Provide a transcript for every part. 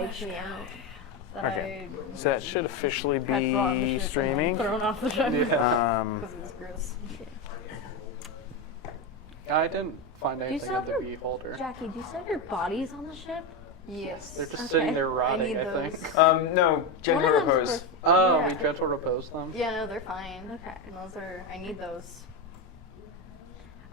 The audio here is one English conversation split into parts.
wiped me out. Okay. So that should officially be streaming. Thrown off the ship. Yeah. Because it was gross. I didn't find anything in the beholder. Jackie, do you still have your bodies on the ship? Yes. They're just sitting there rotting, I think. No, gentle repose. Oh, we gentle repose them? Yeah, no, they're fine. Okay. Those are, I need those.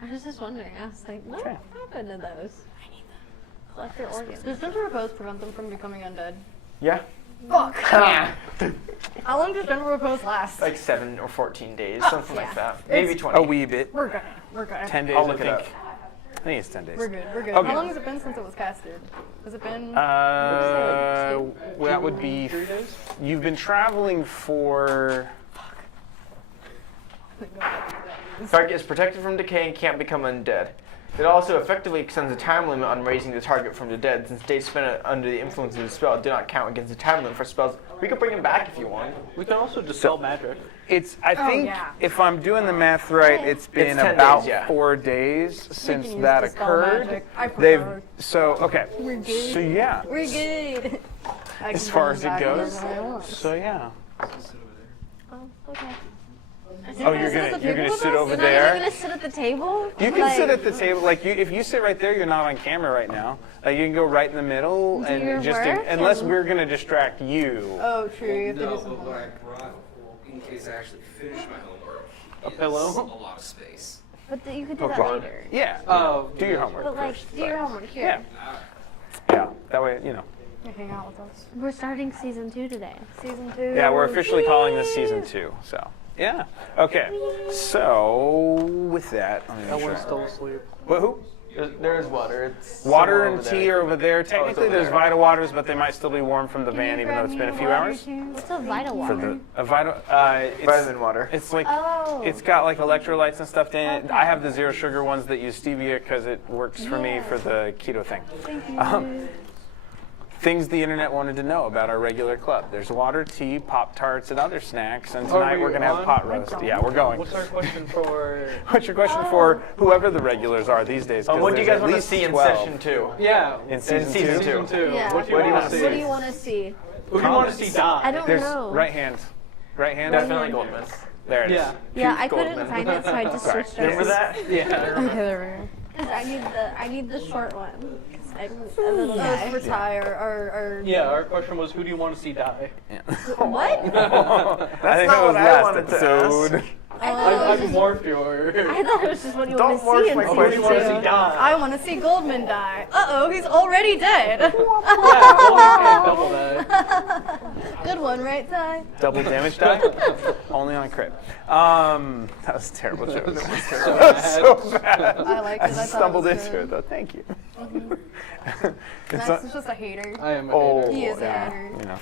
I was just wondering. I was like, what happened to those? I need them. Collect their organs. Does gentle repose prevent them from becoming undead? Yeah. Fuck! How long does gentle repose last? Like 7 or 14 days, something like that. Maybe 20. A wee bit. We're good. 10 days, I'll look I it up. think. I think it's 10 days. We're good. Okay. How long has it been since it was casted? Has it been? Well, that would be. 3 days? You've been traveling for. Target is protected from decay and can't become undead. It also effectively extends the time limit on raising the target from the dead, since days spent under the influence of the spell do not count against the time limit for spells. We could bring him back if you want. We can also dispel magic. It's. I think if I'm doing the math right, it's been 10 about days, yeah. 4 days since use that dispel occurred. magic. I They've. prefer. So okay. We're good. So yeah. We're good. As far as it goes. So yeah. Oh, okay. Oh, you're gonna sit over You're there. gonna sit at the table? You can sit at the table. Like if you sit right there, you're not on camera right now. You can go right in the middle Do your and just work unless and- we're gonna distract you. Oh, true. You have to do No, some but what I homework. brought in case I actually finish my homework A is pillow? a lot of space. But you could do that Okay. later. Yeah. Oh, Do your homework. But like, first, do your homework here. Yeah. Yeah. That way, you know. You hang out with us. We're starting season 2 today. Season 2. Yeah, we're officially calling this season 2. So yeah. Okay. So with that, let me that make sure. one's still asleep. What, who? There is water. It's Water somewhere and over tea there. are over there. Technically, over there's there. Vita Waters, but they might still be warm from the van, even though it's been a few hours. What's a vital For water? the a Vita, it's, Vitamin water. It's like Oh. it's got like electrolytes and stuff in it. Okay. I have the zero sugar ones that use stevia because it works for me for the keto thing. Thank you. Things the internet wanted to know about our regular club. There's water, tea, Pop-Tarts, and other snacks. And tonight we we're going to have on? pot roast. Yeah, we're going. What's our question for? What's your question for whoever the regulars are these days? 'Cause What do you there's guys at want to least see in 12. session 2? Yeah. In season two? Season 2. Yeah. What do you want to see? What do you want to see? Who do you want to see die? I don't There's know. right hand. Right hand. Definitely Goldman. There it is. Yeah. Yeah, I couldn't Goldman. find it, so I just Sorry. switched Remember over. that? Yeah. Okay, there we go. Because I need the short one. 'Cause I'm a little guy. Those for Ty are Yeah, our question was, who do you want to see die? What? I think not that was what I last wanted to episode. I've morphed your. I thought it was just what you Don't want to see morph in my season question. What do you want to 2. see die? I want to see Goldman die. Uh-oh, he's already dead. Yeah, Goldman can double that. Good one, right, Ty? Double damage die? Only on a crit. That was a terrible joke. So bad. So bad. I liked I it. I just thought stumbled it was into good. it though. Thank you. It's Max not- is just a hater. I am a oh, hater. He is a yeah, hater. you know.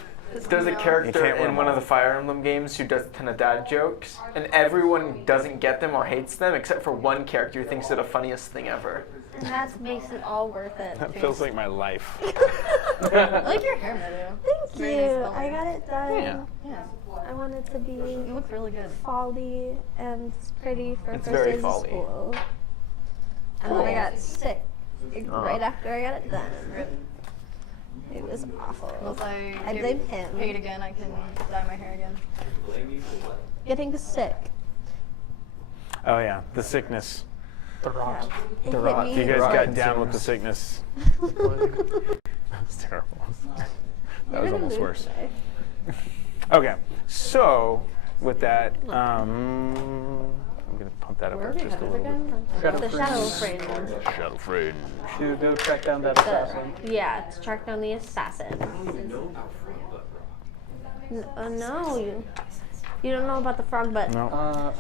There's a You character can't win in one of them the Fire Emblem games who does a ton of dad jokes, and everyone doesn't get them or hates them, except for one character who thinks they're the funniest thing ever. And that makes it all worth it. That feels like my life. I like your hair, Meadow. Thank Very you. nice color. I got it done. Yeah. Yeah, I want it to be you look really good. folly and pretty for It's first very days of folly. school. And then I got sick right after I got it done. It was awful. Once I I get blame him. paid again, I can dye my hair again. Getting sick. Oh yeah, the sickness. The rot. It The hit rot. me. You guys Right. got down with the sickness. That was terrible. That was almost worse. Okay, so with that, I'm gonna pump that up Where are we just a headed little bit. again? The shadow frame. Shadow Friend. To go track down that assassin. Yeah, to track down the assassin. No, you don't know about the frog, but No.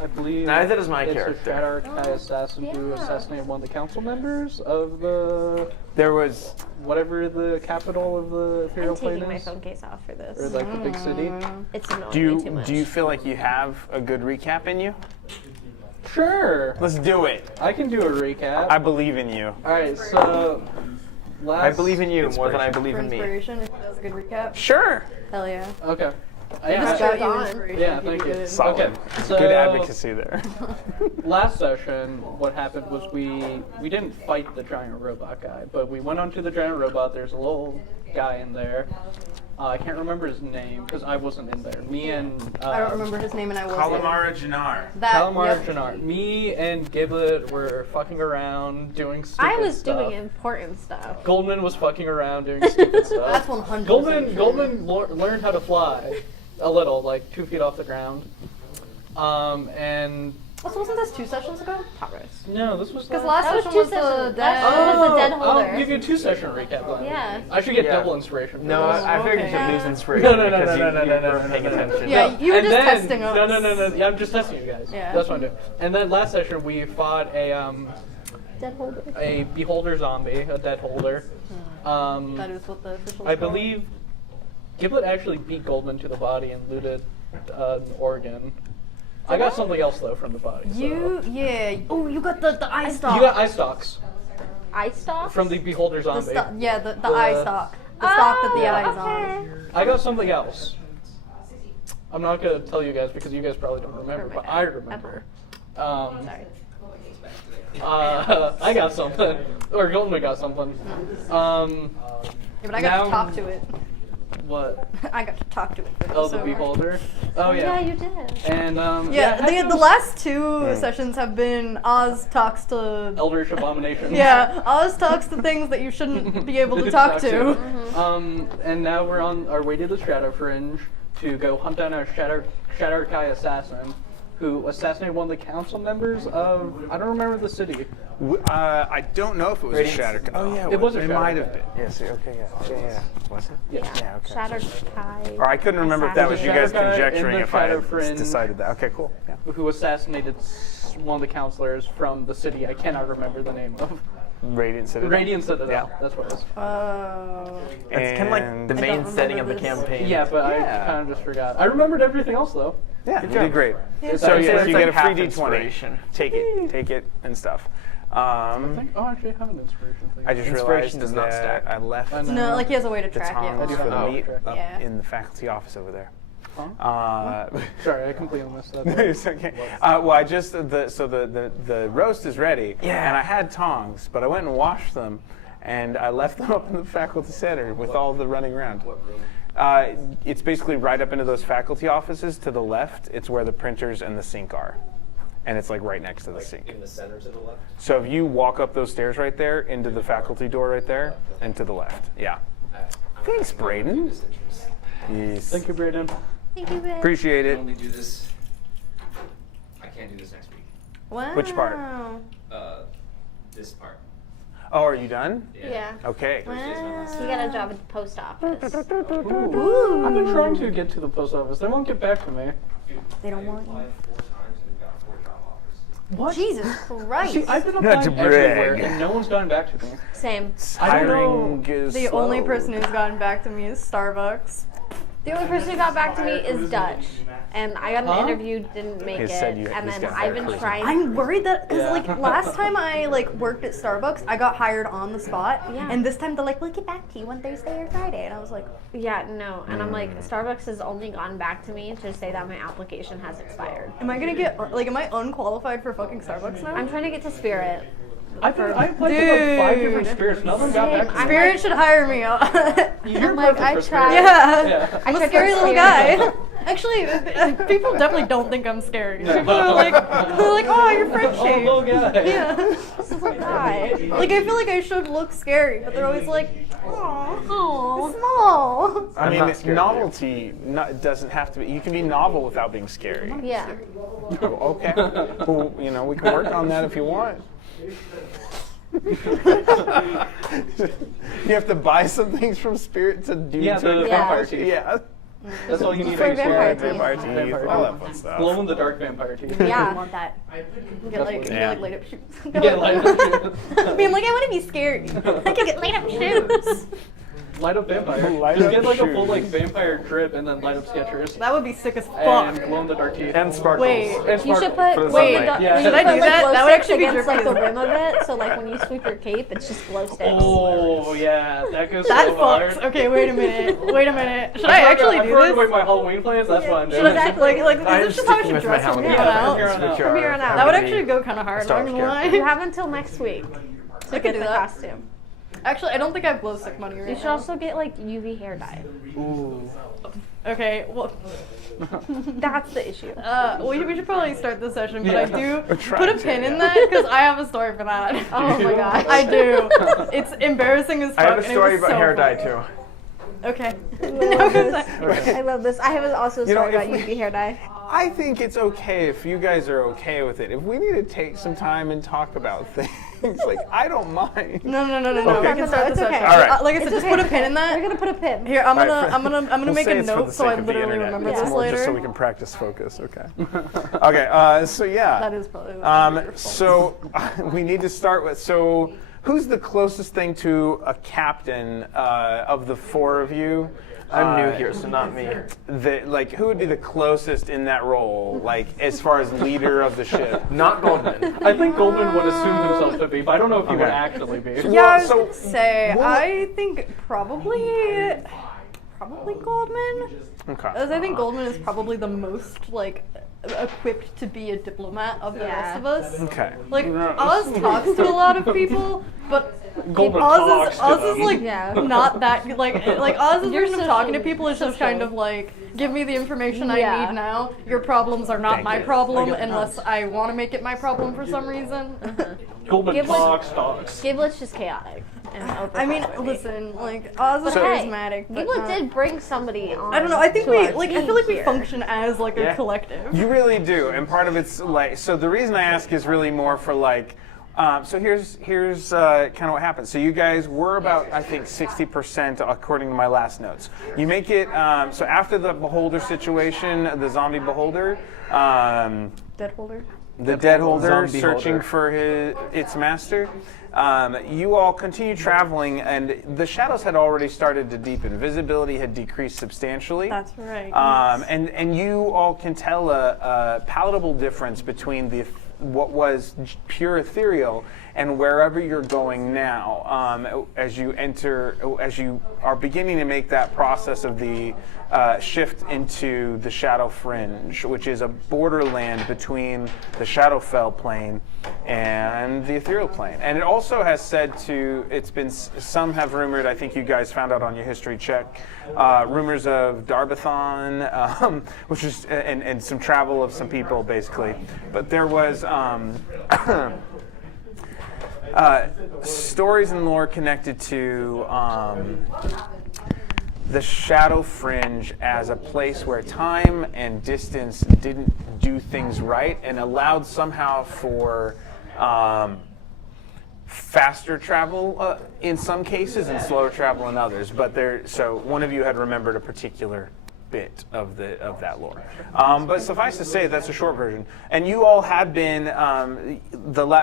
I believe Neither does my it's character. a Shadow Arcana assassin who Yeah. assassinated one of the council members of the There was. whatever the capital of the I'm Ethereal plane taking my is, phone case off for or this. like the big city. It's annoying Do me too you much. do you feel like you have a good recap in you? Sure, Let's do it. I can do a recap. I believe in you. All right, so last. I believe in you more than I believe For in me. inspiration, if that was a good recap. Sure. Hell yeah. Okay. I Just have- got you on. inspiration. Yeah, if you thank you. did. Solid. Okay, so Good advocacy there. last session, what happened was we didn't fight the giant robot guy, but we went onto the giant robot. There's a little guy in there. I can't remember his name because I wasn't in there. Me and I don't remember his name and I wasn't. Calamara Jannar. Calamar Yep. Jannar. Me and Giblet were fucking around doing stupid I was stuff. doing important stuff. Goldman was fucking around doing stupid stuff. That's 100%. Goldman learned how to fly a little, like 2 feet off the ground. And Also, wasn't this 2 sessions ago? no, this was Because last. last session was the dead. Oh, was the dead holder. I'll give you a 2-session recap then. Yeah. I should get Yeah. double inspiration. For No, this. I figured you should Okay. lose inspiration No, because you no, weren't paying attention. Yeah, you were And just then- testing us. No. Yeah, I'm just testing you guys. Yeah. That's what I'm doing. And then last session we fought Dead holder. a beholder zombie, a dead holder. That is what the official. I believe Giblet actually beat Goldman to the body and looted an organ. I got something else though from the body. so. Oh, you got the eye stalk. You got eye stalks Eye stalk? from the beholder the zombie. the eye stalk. The stalk that the eye is on. I got something else. I'm not gonna tell you guys because you guys probably don't remember, but I remember. Sorry. I got something, or Goldman got something. Yeah, but I got Now- to talk to it. What? I got to talk to it. Oh, the beholder. Oh Yeah, yeah. you did. And Yeah, it the was last 2 sessions have been Oz talks to. Eldritch abomination. Yeah, Oz talks to things that you shouldn't be able to talk to. And now we're on our way to the Shadow Fringe to go hunt down our Shadowkai assassin, who assassinated one of the council members of, I don't remember the city. I don't know if it was Radiant a shatter. Oh yeah, It was a It shatter might guy. have been. Yes. Okay. Yeah. Was it? Yeah. Okay. Shattered Kai. Or I couldn't remember if that was you guys Shadow guy in conjecturing the if I Shadow had Fringe. decided that. Okay, cool. Yeah. Who assassinated one of the counselors from the city I cannot remember the name of. Radiant Citadel. Radiant Citadel, Yeah. that's what it is. Oh. It's kind of like the And- main don't setting of remember the this. campaign. Yeah, but Yeah. I kind of just forgot. I remembered everything else though. Yeah, Good you job. did great. It's So like- yeah, it's you like get a free half D20. inspiration. Take it, and stuff. I actually have an inspiration thing. I just Inspiration realized does not that stack. I left I know. No, like he has a way to the track tongs it. for the Oh, meat okay. up Yeah. in the faculty office over there. Huh? Sorry, I completely missed that. It's okay. Well, I just the roast is ready, Yeah. and I had tongs, but I went and washed them, and I left them up in the faculty center with all the running around. It's basically right up into those faculty offices to the left. It's where the printers and the sink are, and it's like right next to the sink. In the center to the left. So if you walk up those stairs right there into the faculty door right there, and to the left, yeah. Thanks, Braden. Yes. Thank you, Brayden. Thank you, babe. Appreciate I it. can only do this. I can't do this next week. Wow. Which part? This part. Oh, are you done? Yeah. Okay. Thursday's my last. You got a job at the post office. Ooh. I've been trying to get to the post office. They won't get back to me. They don't want you. Applied 4 times and got 4 job offers. What? Jesus Christ. See, I've been Not applying to everywhere, brag. and no one's gotten back to me. Same. I don't Hiring know. is The slow. only person who's gotten back to me is Starbucks. The only person who got back to me is Dutch. And I got an Huh? interview, didn't make He it. said you- And he's then got I've better been charisma. trying. I'm worried that because Yeah. like last time I like worked at Starbucks, I got hired on the spot, Yeah. and this time they're like, "We'll get back to you on Thursday or Friday," and I was like, Yeah, no. And I'm like, Starbucks has only gotten back to me to say that my application has expired. "Am I gonna get like, am I unqualified for fucking Starbucks now?" I'm trying to get to Spirit. I applied to like 5 different Dude. spirits. None of them got back to me. Spirit should hire me. You're I'm like, perfect I for tried. Spirit. Yeah. Yeah. I'm a tried scary for little Spirit. guy. Actually, people definitely don't think I'm scary. People are like, "Oh, you're Oh, Frenchie." little guy. Yeah. This is a guy. Like I feel like I should look scary, but they're always like, "Aw, Oh. small." I I'm mean, not scared of novelty doesn't have to be. You can be novel without being scary. Yeah. Okay. Well, you know, we can work on that if you want. You have to buy some things from Spirit to do Yeah, to the a vampire party. teeth. Yeah. That's all you need For to vampire explore. teeth. Vampire teeth, Vampire all teeth. that fun stuff. Glow in the dark vampire teeth. I Yeah. want that. Get like, what- Yeah. light up shoes. Yeah, light up I mean, like I want to be scary. I can get light up shoes. Light up vampire. Light Just up get like a full shoes. like vampire drip and then light up Skechers. That would be sick as fuck. And glow in the dark teeth. And sparkles. Wait. And You sparkle. should put For the wait, sunlight. Yeah. you Should I put, do like, that? glow That would sticks actually be against like the drippy. rim of it. So like when you sweep your cape, it's just glow sticks. Oh yeah, that goes That so hard. fucks. Okay, wait a minute. Wait a minute. Should I actually do I've this? my Halloween plans. That's what I'm doing. Exactly. Like, I'm is this just how I sticking should with my dress from Halloween here on Yeah, out? from here on out. From here on out. That would actually go kind of hard. Star I'm not Wars gonna lie. You have until next week to I could get do the that. costume. Actually, I don't think I have glow stick money right You should now. also get like UV hair dye. Ooh. Okay, well, That's the issue. we should probably start the session, but Yeah. I do We're trying put a to, pin in yeah. that because I have a story for that. Oh my gosh. I do. It's embarrassing as fuck. I have a and it story was about so hair dye funny. too. Okay. I love this. I have also a You know, story about if we- UV hair dye. I think it's okay if you guys are okay with it. If we need to take some time and talk about things, like I don't mind. No. Okay. We can start the It's session. okay. All right. Like I It's said, just okay, put a it's pin okay. in that. We're gonna put a pin. Here, I'm All gonna right, I'm gonna we'll make say a it's for note the so sake I of the literally internet. remember It's this more later. just so we can practice focus. Okay. Okay. So yeah. That is probably your fault. So we need to start with. So who's the closest thing to a captain of the four of you? I'm new here, so not me. Who would be the closest in that role, like as far as leader of the ship? Not Goldman. I think Goldman would assume himself to be, but I don't know if he would Okay. actually be. Yeah, I was so- gonna say, well- I think probably Goldman. Okay. As I think Goldman is probably the most like equipped to be a diplomat of the rest of us. Okay. Like Oz talks to a lot of people, but Goldman Oz is talks to them. like Yeah. not that like Oz's You're version of talking to social- people is just social. kind of like give me the information I Yeah. need now. Your problems are not Thank my you. problem unless I want to make it my problem for some reason. Goldman Give us- talks. Giblet's just chaotic. And I mean, overpowering. listen, like Oz is So- charismatic, but Giblet not- did bring somebody on. I don't know. I think to we our like. I team feel like we here. function as like a Yeah. collective. You really do, and part of it's like. So the reason I ask is really more for like. So here's kind of what happened. So you guys were about, I think, 60% according to my last notes. You make it, so after the beholder situation, the zombie beholder, Dead holder. the dead holder Zombie searching holder. for its master, you all continue traveling, and the shadows had already started to deepen. Visibility had decreased substantially. That's right. And you all can tell a palatable difference between what was pure ethereal and wherever you're going now. As you are beginning to make that process of the shift into the Shadow Fringe, which is a borderland between the Shadowfell plane and the ethereal plane. And it also has said some have rumored, I think you guys found out on your history check, rumors of Darbathon, which is, and some travel of some people basically. But there was stories and lore connected to the Shadow Fringe as a place where time and distance didn't do things right and allowed somehow for faster travel in some cases and slower travel in others. But so one of you had remembered a particular bit of that lore. But suffice to say, that's a short version. And you all had been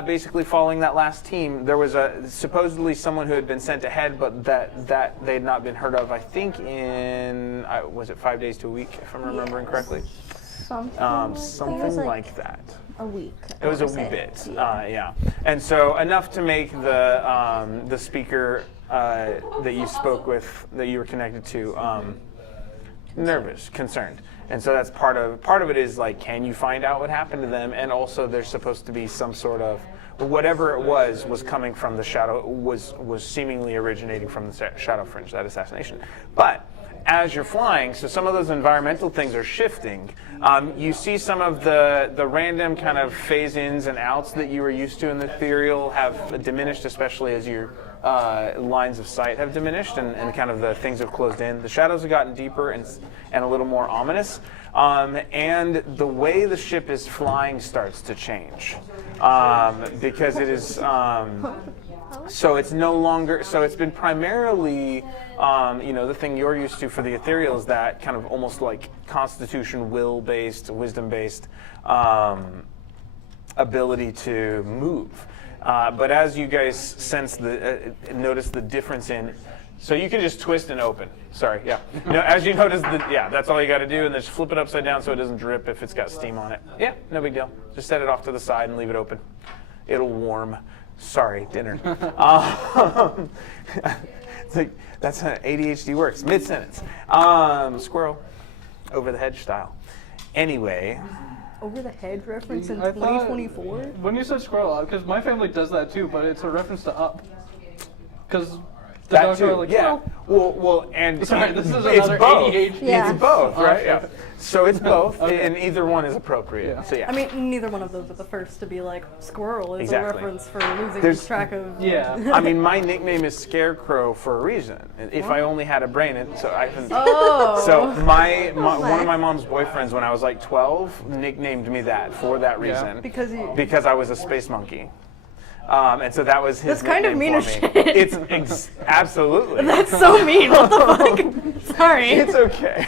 basically following that last team. There was supposedly someone who had been sent ahead, but that they had not been heard of. I think in was it 5 days to a week, if I'm remembering correctly. Something like that. A week. It was a wee bit, yeah. And so enough to make the speaker that you spoke with, that you were connected to, nervous, concerned. And so that's part of it is like, can you find out what happened to them? And also there's supposed to be some sort of, whatever it was coming from the Shadow, was seemingly originating from the Shadow Fringe, that assassination. But as you're flying, so some of those environmental things are shifting. You see some of the random kind of phase-ins and outs that you were used to in the Ethereal have diminished, especially as your lines of sight have diminished and kind of the things have closed in. The shadows have gotten deeper and a little more ominous. And the way the ship is flying starts to change because it is... So it's no longer, so it's been primarily, the thing you're used to for the Ethereal is that kind of almost like constitution, will-based, wisdom-based ability to move. But as you guys sense notice the difference in, so you can just twist and open. Sorry, yeah. As you notice, that's all you got to do, and then just flip it upside down so it doesn't drip if it's got steam on it. Yeah, no big deal. Just set it off to the side and leave it open. It'll warm. Sorry, dinner. It's like, that's how ADHD works. Mid-sentence. Squirrel. Over the hedge style. Anyway. Over the hedge reference in I thought- 2024. When you said scroll, because my family does that too, but it's a reference to up. Because the That dogs too, are like, yeah. Well, and Sorry, this is it's another both. ADHD. Yeah. It's both, right? Okay. Yeah. So it's both, Okay. and either one is appropriate. Yeah. So yeah. I mean, neither one of those are the first to be like squirrel is Exactly. a reference for losing There's- track of. Yeah. I mean, my nickname is Scarecrow for a reason. If I only had a brain, so I can. Oh. So one of my mom's boyfriends, when I was like 12, nicknamed me that for that reason. Because I was a space monkey. And so that was his That's kind of nickname mean for as me. shit. It's absolutely. That's so mean. What the fuck? Sorry. It's okay.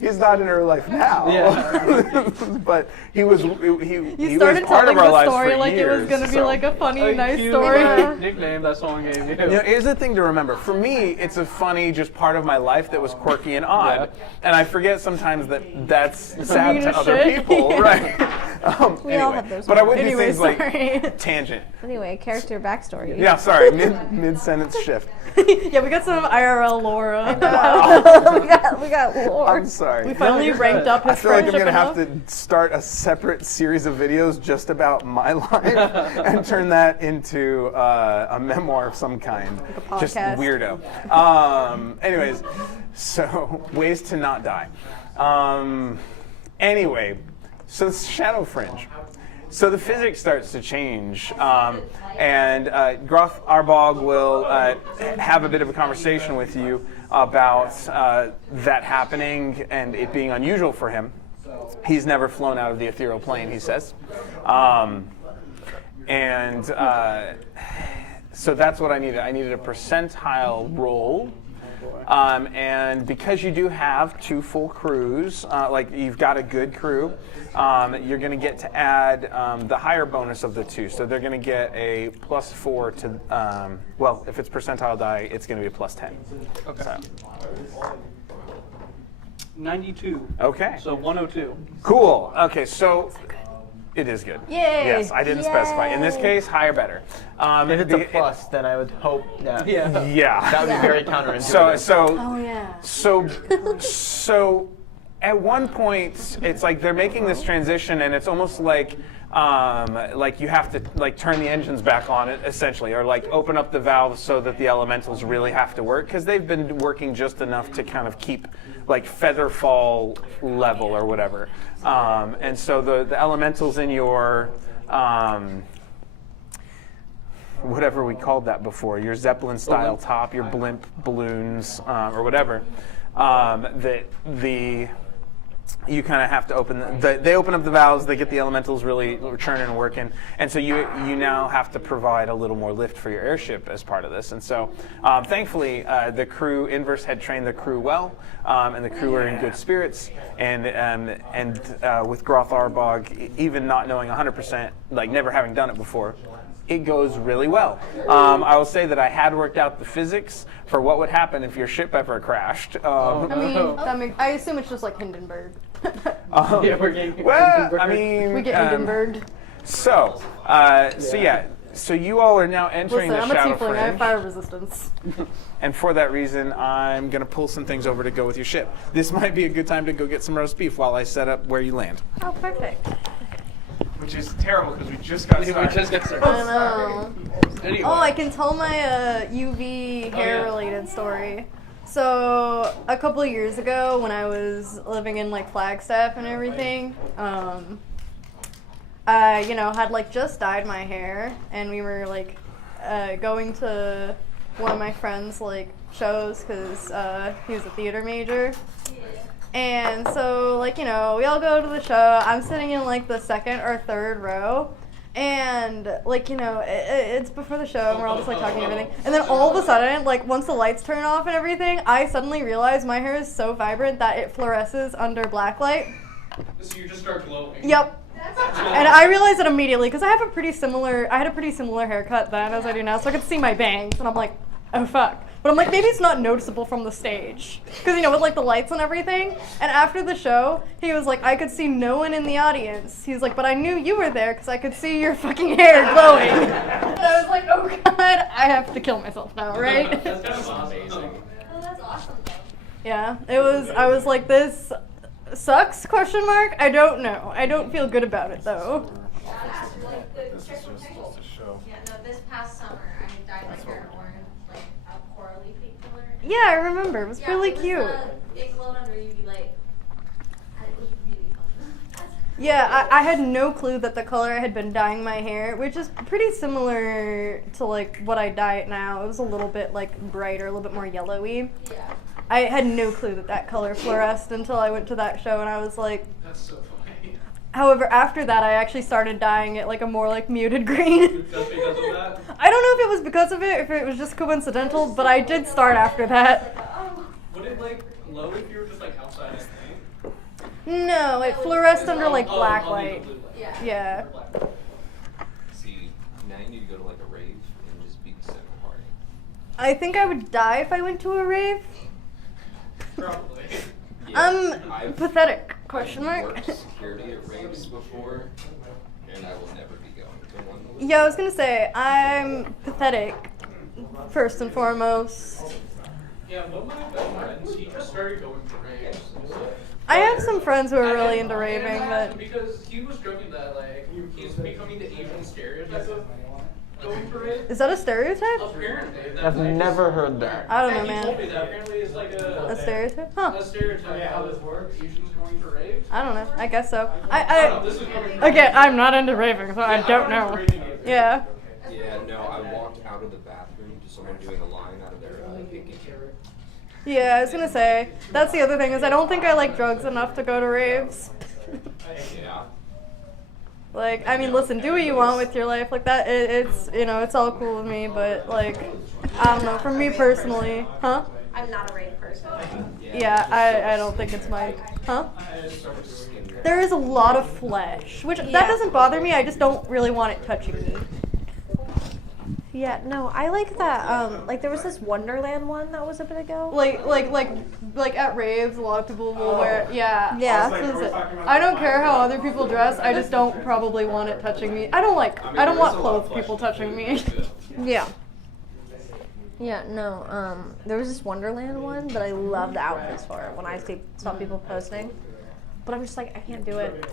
He's not in her life now. Yeah. But he was You he started was part telling of our the lives story for like years, it was gonna be so. like a funny, nice cute story. nickname that someone gave you. You know, here's the thing to remember. For me, it's a funny just part of my life that was quirky and odd. And I forget sometimes that that's sad Mean to as other shit. people, Yeah. right? We all have those But I would do Anyway, things sorry. like tangent. Anyway, character backstory. Yeah, sorry, mid-sentence shift. Yeah, we got some IRL lore. we got lore. I'm sorry. We finally ranked up his I feel like I'm friendship gonna have enough. to start a separate series of videos just about my life and turn that into a memoir of some kind. a Just podcast. weirdo. Anyways, so ways to not die. Anyway, so it's Shadow Fringe. So the physics starts to change, and Groth Arbog will have a bit of a conversation with you about that happening and it being unusual for him. He's never flown out of the ethereal plane, he says. So that's what I needed. I needed a percentile roll. And because you do have 2 full crews, like you've got a good crew, you're going to get to add the higher bonus of the 2. So they're going to get a +4 to, well, if it's percentile die, it's going to be a +10. Okay. So, 92. okay. So 102. Cool. Okay, so it is good. Yay! Yes, I didn't specify. In this case, higher better. If it's a plus, then I would hope that. Yeah. Yeah. That would be very counterintuitive. Oh yeah. So at one point, it's like they're making this transition, and it's almost like you have to like turn the engines back on it, essentially, or like open up the valves so that the elementals really have to work, because they've been working just enough to kind of keep like featherfall level or whatever. And so the elementals in your whatever we called that before, your Zeppelin style top, your blimp balloons, or whatever, you kind of have to open they open up the valves, they get the elementals really churning and working, and so you now have to provide a little more lift for your airship as part of this. And so thankfully the crew, Inverse had trained the crew well, and the crew are in good spirits, and with Groth Arbog, even not knowing 100%, like never having done it before, it goes really well. I will say that I had worked out the physics for what would happen if your ship ever crashed. I assume it's just like Hindenburg. Yeah, we're getting. Well, I mean, We get Hindenburg. So you all are now entering Listen, I'm the a Shadow tiefling. I have Fringe, fire resistance. and for that reason, I'm going to pull some things over to go with your ship. This might be a good time to go get some roast beef while I set up where you land. Oh, perfect. Which is terrible because we just got We started. just got started. I know. Anyway. Oh, I can tell my UV hair related story. So a couple of years ago, when I was living in like Flagstaff and everything, I had like just dyed my hair, and we were like going to one of my friends' like shows because he was a theater major. And so, like, we all go to the show. I'm sitting in, like, the second or third row. And, like, it's before the show, and we're all just, like, talking and everything. And then all of a sudden, like, once the lights turn off and everything, I suddenly realize my hair is so vibrant that it fluoresces under black light. So you just start glowing. Yep. And I realized it immediately, because I had a pretty similar haircut then as I do now, so I could see my bangs. And I'm like, oh, fuck. But I'm like, maybe it's not noticeable from the stage. Because, with, like, the lights and everything. And after the show, he was like, I could see no one in the audience. He's like, but I knew you were there because I could see your fucking hair glowing. And I was like, oh, God, I have to kill myself now, right? That's amazing. Oh, that's awesome. Yeah, I was like, this sucks, ? I don't know. I don't feel good about it, though. Yeah, no, this past summer, I dyed Yeah, I remember. It was really cute. It glowed under UV light. And it was really fun. Yeah, I had no clue that the color I had been dyeing my hair, which is pretty similar to like what I dye it now. It was a little bit like brighter, a little bit more yellowy. Yeah. I had no clue that that color fluoresced until I went to that show, and I was like. That's so funny. However, after that, I actually started dyeing it like a more like muted green. Just because of that? I don't know if it was because of it, if it was just coincidental, but I did start after that. Would it like glow if you were just like outside at night? No, it fluoresced under like black light. Yeah. Yeah. See, now you need to go to like a rave and just be the center party. I think I would die if I went to a rave. Probably. I've Pathetic. Question mark. worked security at raves before, and I will never be going to one. Yeah, I was gonna say, I'm pathetic, first and foremost. Yeah, one of my best friends, he just started going to raves. I have some friends who are really into raving, but Because he was joking that like he's becoming the Asian stereotype of going to raves. is that a stereotype? Apparently. I've never heard that. I don't know, He told me man. that apparently it's like A stereotype? Huh. a stereotype how this works. Asians going to raves. I don't know. I guess so. This is coming from Again, I'm not into raving, so I don't know. Yeah. Yeah, no, I walked out of the bathroom to someone doing a line out of their pinky. Yeah, I was gonna say, that's the other thing, is I don't think I like drugs enough to go to raves. Yeah. Like, I mean, listen, do what you want with your life. Like that, it's, you know, it's all cool with me, but like, I don't know, for me personally, huh? I'm not a rave person. Yeah, I don't think it's my, huh? There is a lot of flesh, which that doesn't bother me, I just don't really want it touching me. Yeah, no, I like that. Like there was this Wonderland one that was a bit ago. Like at raves, a lot of people will wear, yeah. Yeah. I don't care how other people dress, I just don't probably want it touching me. I don't want clothed people touching me. Yeah. Yeah, no, there was this Wonderland one that I loved the outfits for when I saw people posting. But I'm just like, I can't do it.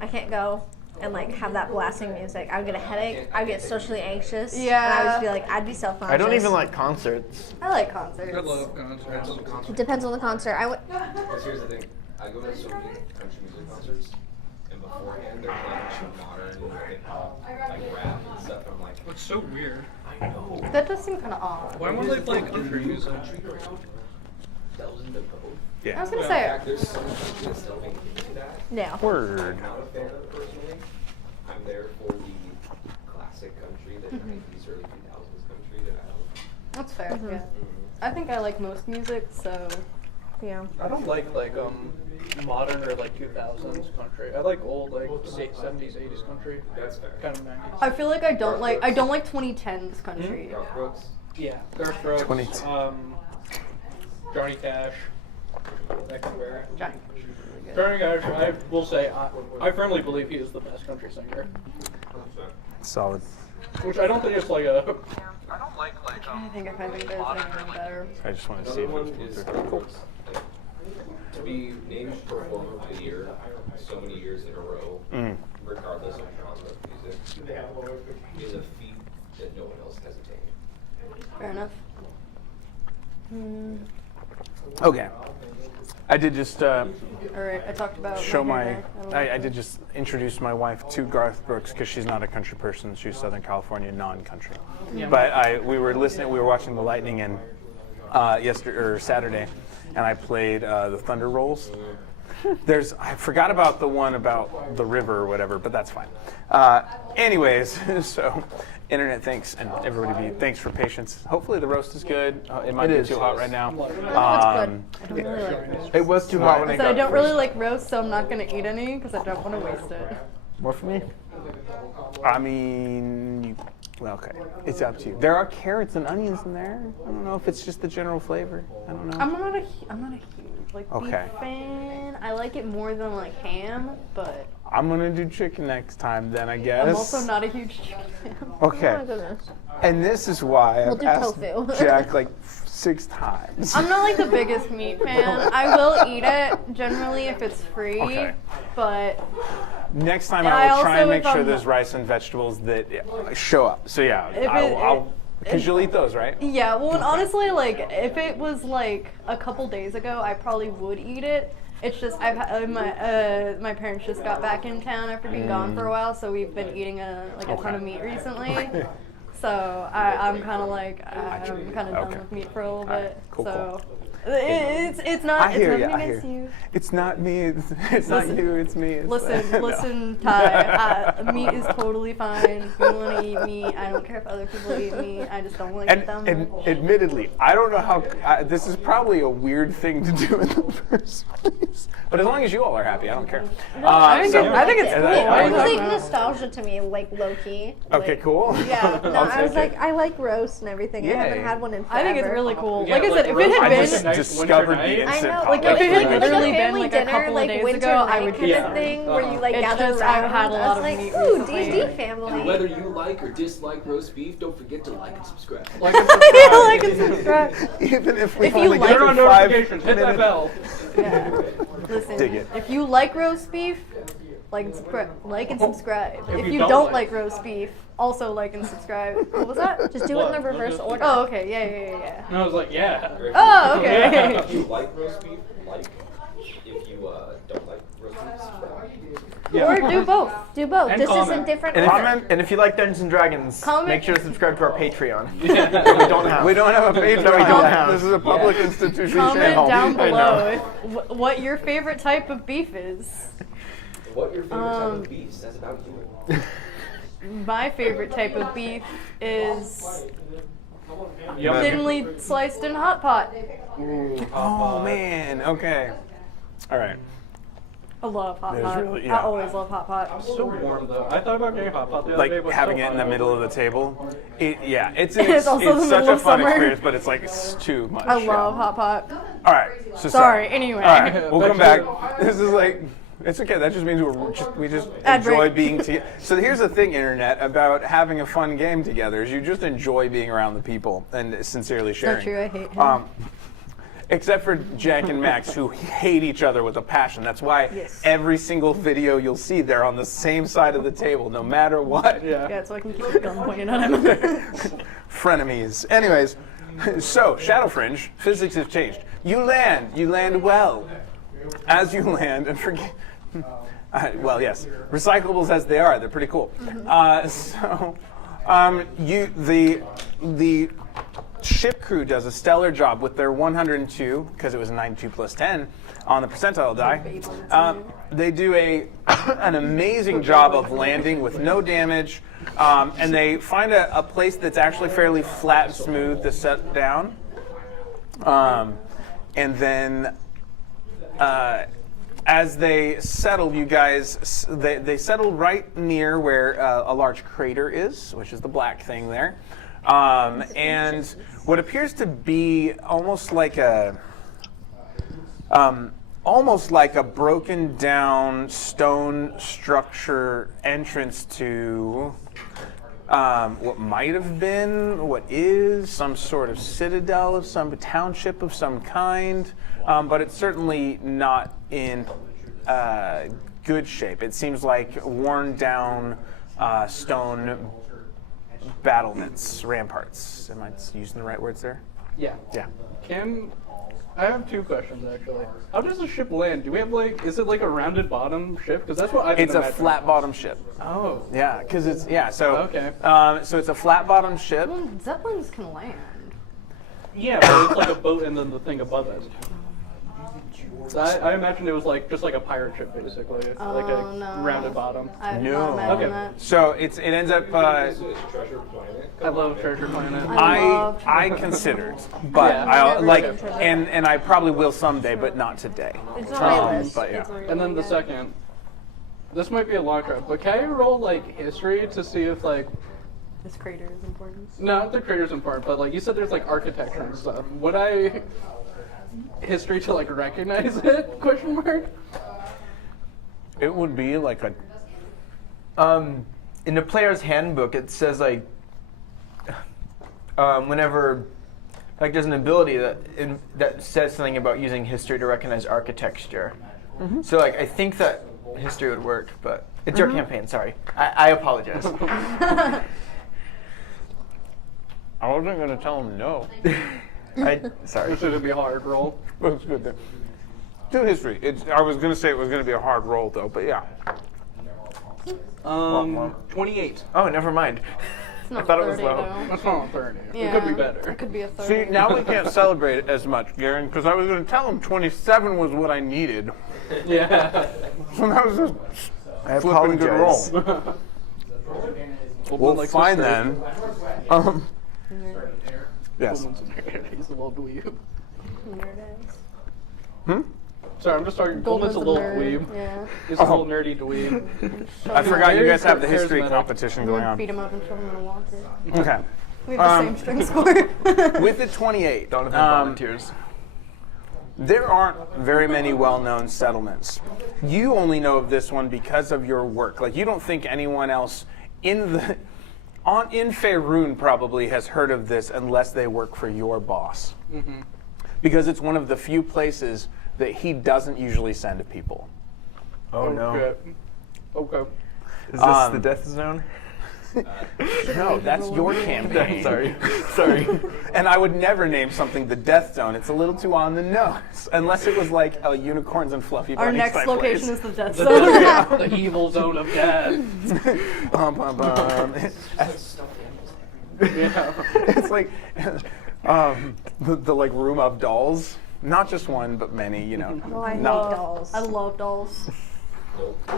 I can't go and like have that blasting music. I would get a headache. I would get socially anxious. Yeah. And I would just be like, I'd be self-conscious. I don't even like concerts. I like concerts. I love concerts. It depends on the concert. Because here's the thing, I go to so many country music concerts, and beforehand they're playing modern hip hop, like rap and stuff. I'm like, It's so weird. I know. That does seem kind of odd. Why won't they play country music? Country crowd delves into both. I was Yeah. gonna In say, fact, there's so much that's delving into that. Yeah. Word. I'm not a fan of it personally. I'm there for the classic country, the 90s, early 2000s country that I love. that's fair, yeah. I think I like most music, so, Yeah. I don't like modern or like 2000s country. I like old like 70s, 80s country. That's fair. Kind of 90s. I feel like I don't like 2010s country. Garth Brooks. Yeah, Garth Brooks, 22. Johnny Cash, that kind of era. Johnny. Johnny Cash, I will say, I firmly believe he is the best country singer. Solid. Which I don't think it's like a. I don't like I think if I think there's anything better. I just want to see Another if one it's is cool. Brooks. Like, to be named Performer of the Year so many years in a row, regardless of genre of music, is a feat that no one else has attained. Fair enough. Okay. I did just All right, I talked about show my my. hair there. I did just introduce my wife to Garth Brooks because she's not a country person. She's Southern California non-country. But we were watching The Lightning in yesterday or Saturday, and I played the Thunder Rolls. I forgot about the one about the river or whatever, but that's fine. Anyways, so internet thanks, and everybody thanks for patience. Hopefully the roast is good. It might It be is. too hot right now. It's good. I don't really like it. It was too hot when it So I got don't really like roast, so I'm not gonna eat any because I don't want to waste it. More for me? I mean, well, okay, it's up to you. There are carrots and onions in there. I don't know if it's just the general flavor. I don't know. I'm not a huge like Okay. beef fan. I like it more than like ham, but I'm gonna do chicken next time, then I guess. I'm also not a huge chicken fan. Okay. Oh my goodness. And this is why We'll I've do asked tofu. Jack like 6 times. I'm not like the biggest meat fan. I will eat it generally if it's free, Okay. but Next time And I will I try and also, make if sure I'm there's not- rice and vegetables that show up. So yeah, If I'll Because you'll eat those, right? Yeah, well, and honestly, like, if it was like a couple days ago, I probably would eat it. It's just my parents just got back in town after being gone for a while, so we've been eating a ton of meat recently. So I'm kind of like I'm kind of done with meat for a little bit. Cool, so cool. It's not I hear it's you. nothing I hear against you. It's not me. It's not you. It's me. It's Listen, Ty. Meat is totally fine. If you want to eat meat, I don't care if other people eat meat. I just don't like it that much. And admittedly, I don't know how. This is probably a weird thing to do in the first place. But as long as you all are happy, I don't care. I think it's cool. It was like nostalgia to me, like low key. Okay, like, cool. Yeah, no, I'll I was take like, I like roast and everything. Yay. I haven't had one in forever. I think it's really cool. Yeah, like I said, if it roast had I been just nice discovered winter the night. instant I know, pop. like if it had like literally a been family like a dinner, couple like of days winter ago, I night would kind get of thing where you like It's gather just, around. I've had a I lot was of like, meat ooh, recently. D&D And family. whether you like or dislike roast beef, don't forget to like and subscribe. like and subscribe. Even if we If you only like- get Turn on for 5 notifications, hit that minutes. bell. Yeah. Listen, Dig it. if you like roast beef, like and subscribe. If you don't like roast beef, also like and subscribe. What was that? Just do it in the reverse order. Oh, okay. Yeah. And I was like, yeah. Oh, okay. If you like roast beef, like. If you don't like roast beef, subscribe. Or do both. Do both. And Just as comment. in different And order. if you like Dungeons and Dragons, Comment. make sure to subscribe to our Patreon. That we don't have. We don't have a page. No, we don't have. This is a public institution. Comment channel. down I know. below what your favorite type of beef is. What your favorite type of beef says about you. My favorite type of beef is Yep. thinly sliced in hot pot. Oh man. Okay. All right. I love hot There's pot. really- I yeah. always love hot pot. So warm though. I thought about getting hot pot the other day. Like but having so it in the hot. middle of the table. It's It's also the such middle a of fun summer. experience, but it's like it's too much. I yeah. love hot pot. All right. So Sorry, anyway. All right. We'll come Back back. This is like. It's okay. That just means we just Ad break. enjoy being together. So here's the thing, internet, about having a fun game together is you just enjoy being around the people and sincerely sharing. Not true, I hate him. Except for Jack and Max, who hate each other with a passion. That's why every single video you'll see, they're on the same side of the table, no matter what. Yeah, so I can keep the gun pointed at him. Frenemies. Anyways, so Shadow Fringe, physics have changed. You land well. As you land, and forget. Well, yes, recyclables as they are, they're pretty cool. The ship crew does a stellar job with their 102, because it was a 92 plus 10 on the percentile die. They do an amazing job of landing with no damage, and they find a place that's actually fairly flat and smooth to set down. And then as they settle, you guys, they settle right near where a large crater is, which is the black thing there. And what appears to be almost like a broken down stone structure entrance to what might have been, what is, some sort of citadel of some township of some kind, but it's certainly not in good shape. It seems like worn down stone battlements, ramparts. Am I using the right words there? Yeah. Yeah. I have two questions actually. How does the ship land? Do we have is it like a rounded bottom ship? Because that's what I've It's a imagining. flat bottom ship. Oh. Yeah, because it's so. Okay. So it's a flat bottom ship. Zeppelins can land. Yeah, but it's like a boat and then the thing above it. So I imagine it was just like a pirate ship basically, like a no. rounded bottom. I did No. not imagine Okay. that. So it ends up. Treasure Planet. I love Treasure Planet. I considered, but Yeah. I Never like, seen Treasure and I probably will someday, but not today. It's on my list. But yeah. It's really And then the good. second, this might be a long trip, but can I roll history to see if This crater is important. not the crater's important, but you said there's architecture and stuff. Would I history to recognize it? Question mark. It would be like a. In the player's handbook, it says whenever there's an ability that says something about using history to recognize architecture. Mm-hmm. So I think that history would work, but it's your campaign. Sorry, I apologize. I wasn't going to tell him no. Sorry. This is gonna be a hard roll. But it's good. Do history. I was going to say it was going to be a hard roll, though, but yeah. 28. Oh, never mind. It's not I thought it was 30 low. though. That's not 30. Yeah. It could be better. It could be a 30. See, now we can't celebrate it as much, Garen, because I was going to tell him 27 was what I needed. Yeah. So that was just I flipping good roll. apologize. Well, fine then. Yes. He's a little dweeb. Hmm? Sorry, I'm just starting. Goldman's a little dweeb. Yeah. He's a little nerdy dweeb. I forgot you guys have the Very history charismatic. competition going on. Beat him up and shove him in a walker. Okay. We have the same string score. With the 28, Donovan volunteers. there aren't very many well-known settlements. You only know of this one because of your work. Like, you don't think anyone else in Faerun probably has heard of this unless they work for your boss. Because it's one of the few places that he doesn't usually send people. Oh no. Okay. Is this the death zone? No, that's your campaign. Sorry. And I would never name something the Death Zone. It's a little too on the nose. Unless it was like a unicorns and fluffy Our bunnies next type location place. is the death zone. The evil zone of death. Bum, bum, bum. Yeah. It's like the like room of dolls. Not just one, but many, you know. Oh, I hate Not- dolls. I love dolls.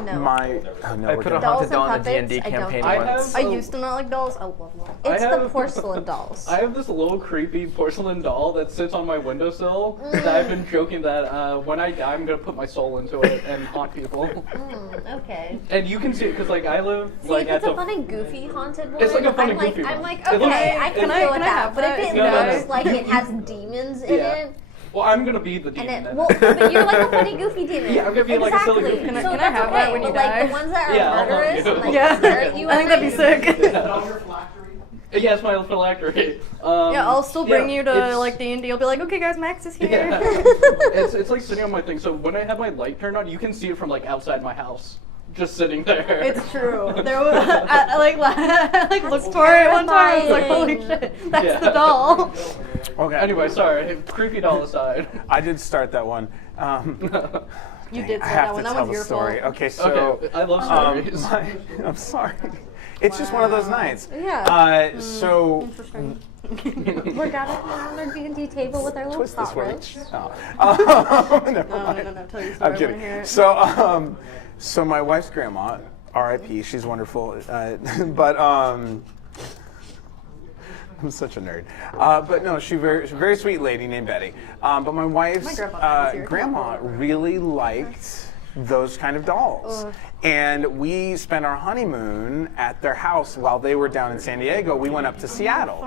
No. My, oh no, I we're put a gonna- Dolls haunted doll in and the D&D puppets, I don't campaign like. once. I I have- used to not like dolls. I love them. It's I the have- porcelain dolls. I have this little creepy porcelain doll that sits on my windowsill that I've been joking that when I die, I'm gonna put my soul into it and haunt people. Okay. And you can see it because like I live See, like if at it's a the. fun and goofy haunted one, It's like a fun I'm and like, goofy I'm one. like, It okay, looks- I can Can I- deal with can I that. have But that? if it Yeah. looks like it has demons in Yeah. it, Well, I'm gonna be the and demon. it, then. well, but you're like a funny goofy demon. Yeah, I'm gonna be like a silly Exactly. goofy So demon. Can I that's have that okay, when you but like die? the ones that are Yeah, I'll murderous help you. and like Yeah. stare at you, I think that'd be sick. Yeah, it's my phylactery. Yeah, I'll still bring yeah, you to it's- like D&D. I'll be like, okay, guys, Max is here. Yeah. it's like sitting on my thing. So when I have my light turned on, you can see it from like outside my house, just sitting there. It's true. There was, I like looked for it one time. I was like, holy shit, that's Yeah. the doll. Okay. Anyway, sorry. Creepy doll aside. I did start that one. You did I say have that one. to That tell was the your story. fault. Okay, so Okay, I love stories. I'm sorry. It's just one of those nights. Yeah. So Interesting. We're gathered around our D&D table with our little twist this thought way. ropes. Oh. Never mind. No. Tell your story. I'm I kidding. wanna hear it. So my wife's grandma, R.I.P. She's wonderful, but I'm such a nerd. But no, she's a very sweet lady named Betty. But my wife's grandma is here. grandma really liked those kind of dolls. And we spent our honeymoon at their house while they were down in San Diego. We went up to Seattle.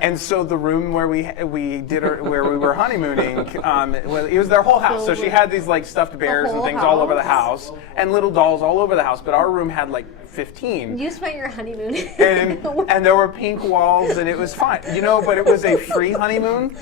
And so the room where where we were honeymooning, it was their whole house. So she had these like stuffed bears and whole things all over the house? house and little dolls all over the house, but our room had like 15. You spent your honeymoon. And there were pink walls and it was fine. You know, but it was a free honeymoon.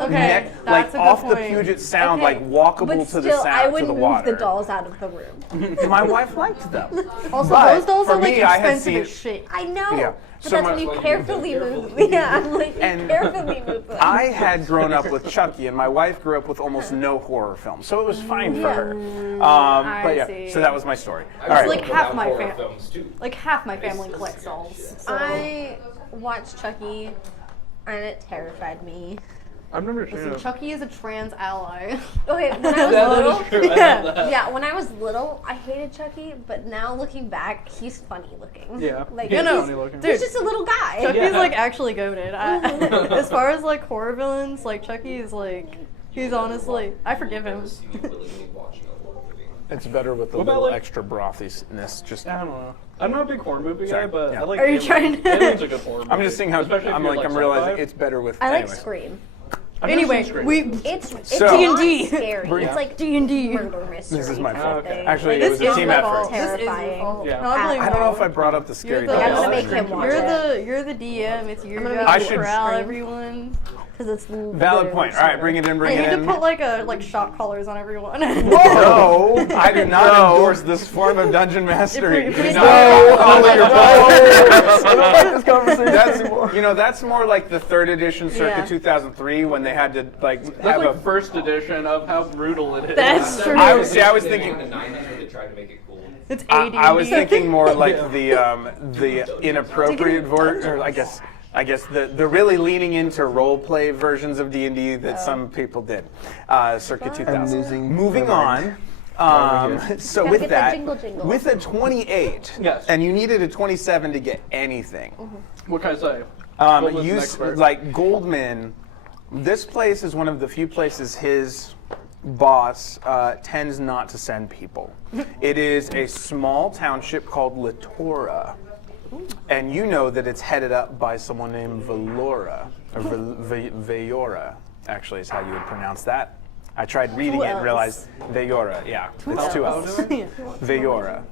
Okay, like that's a good off the point. Puget Sound, Okay, like walkable but to still, the I sound would to the move water. the dolls out of the room. My wife liked them. Also, But those dolls for are like me, I had expensive seen- as shit. I know. Yeah. But So that's my- when you carefully move them. Yeah, I'm like, you And carefully move them. I had grown up with Chucky, and my wife grew up with almost no horror films, so it was fine for her. But yeah, see. so that was my story. All I right. like half without my horror fam- films too. Like half my family collects dolls. So. I watched Chucky, and it terrified me. I've never seen Listen, it. Chucky is a trans ally. Okay, when I was That little, is true. I Yeah. love that. yeah, when I was little, I hated Chucky, but now looking back, he's funny looking. Yeah. like He's he's, funny looking. he's just a little guy. Chucky's Yeah. like actually goated. As far as like horror villains, like Chucky is like, he's honestly, I forgive him. You willingly watching a horror movie. It's better with the What about, little like- extra brothiness. Just I don't know. I'm not a big horror movie Sorry, guy, but yeah. I like. Are you Alien. trying to- Alien's a good horror movie. I'm just seeing how Especially if I'm you're, like I'm realizing sci-fi. it's better with. I like anyways. Scream. I've never Anyway, seen Scream. we It's So- not D&D. scary. Bring- It's like D&D. murder mystery. This is my type fault. thing. Actually, Like, it was a is team your effort. fault. This is your Terrifying. fault. Yeah. No, I blame I don't know Rob. if I brought up the scary You're the- I'm dolls. gonna make him watch You're it. the DM. It's your I'm gonna job make to you corral scream. everyone. Because it's Valid point. All right, bring it in, bring I it need in. to put like shock collars on everyone. No, I do not endorse this form of dungeon mastery. If we- Do No. not follow your This conversation that's more like the 3rd edition, circa Yeah. 2003, when they had to like That's have like a. first edition of how brutal it is. That's true. I was In thinking. the 90s where they tried to make it cool. It's AD. I was thinking more like the inappropriate or I guess the really leaning into role play versions of D&D that some people did, circa 2000. losing Moving my on. mind. So Gotta with get the that, jingle jingle. with a 28, Yes. and you needed a 27 to get anything. What can I say? Goldman's an You expert. like Goldman. This place is one of the few places his boss tends not to send people. It is a small township called Litora. And you know that it's headed up by someone named Valora, or Vayora, actually is how you would pronounce that. I tried reading it and realized Vayora, yeah, it's 2 L's. Vayora.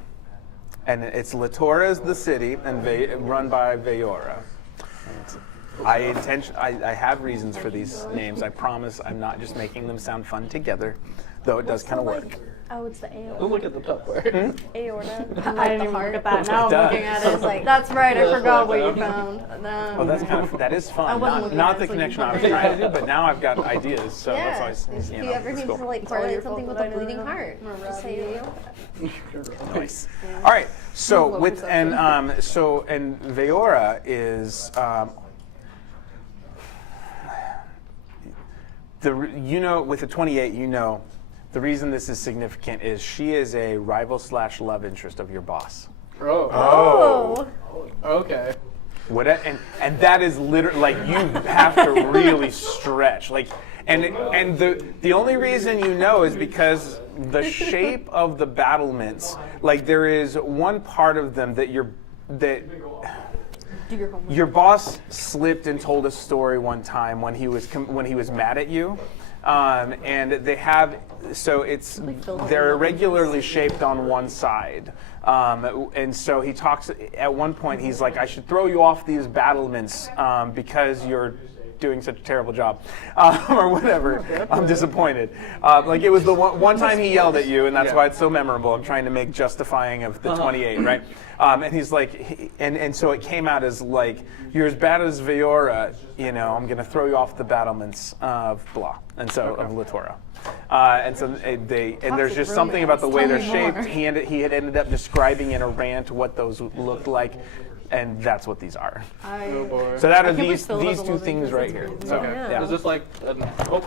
And it's Litora is the city, and run by Vayora. I have reasons for these names. I promise I'm not just making them sound fun together, though it does kind of work. Oh, it's the Don't aorta. look at the top part. Aorta. I didn't even look at that. Now It I'm looking does. at it. It's like- That's right. I forgot what you found. Oh, that's kind of that is I fun. wasn't Not, looking not at the it, so you connection I was put it trying to do, but now I've got ideas. So Yeah. that's always If you ever it's need cool. to like all correlate your something fault with that a I bleeding didn't know. heart, just say aorta. Nice. All right. So Low with and perception. and Vayora is with a 28 the reason this is significant is she is a rival / love interest of your boss. Oh. Okay. And that is literally like you have to really stretch and the only reason is because the shape of the battlements, like there is one part of them that your boss slipped and told a story one time when he was mad at you, and they have they're irregularly shaped on one side, and so he talks at one point. He's like, I should throw you off these battlements because you're doing such a terrible job, or whatever. I'm disappointed. Like it was the one time he yelled at you, and that's why it's so memorable. I'm trying to make justifying of the 28, right? And he's like, and so it came out as like, you're as bad as Vayora, I'm going to throw you off the battlements of blah, and so of Litora. And so there's just something about the way they're shaped. He had ended up describing in a rant what those looked like. And that's what these are. Oh boy. So that are I can't these believe Phil two doesn't things love right it. here. Okay. So, Okay. yeah. Is this like oh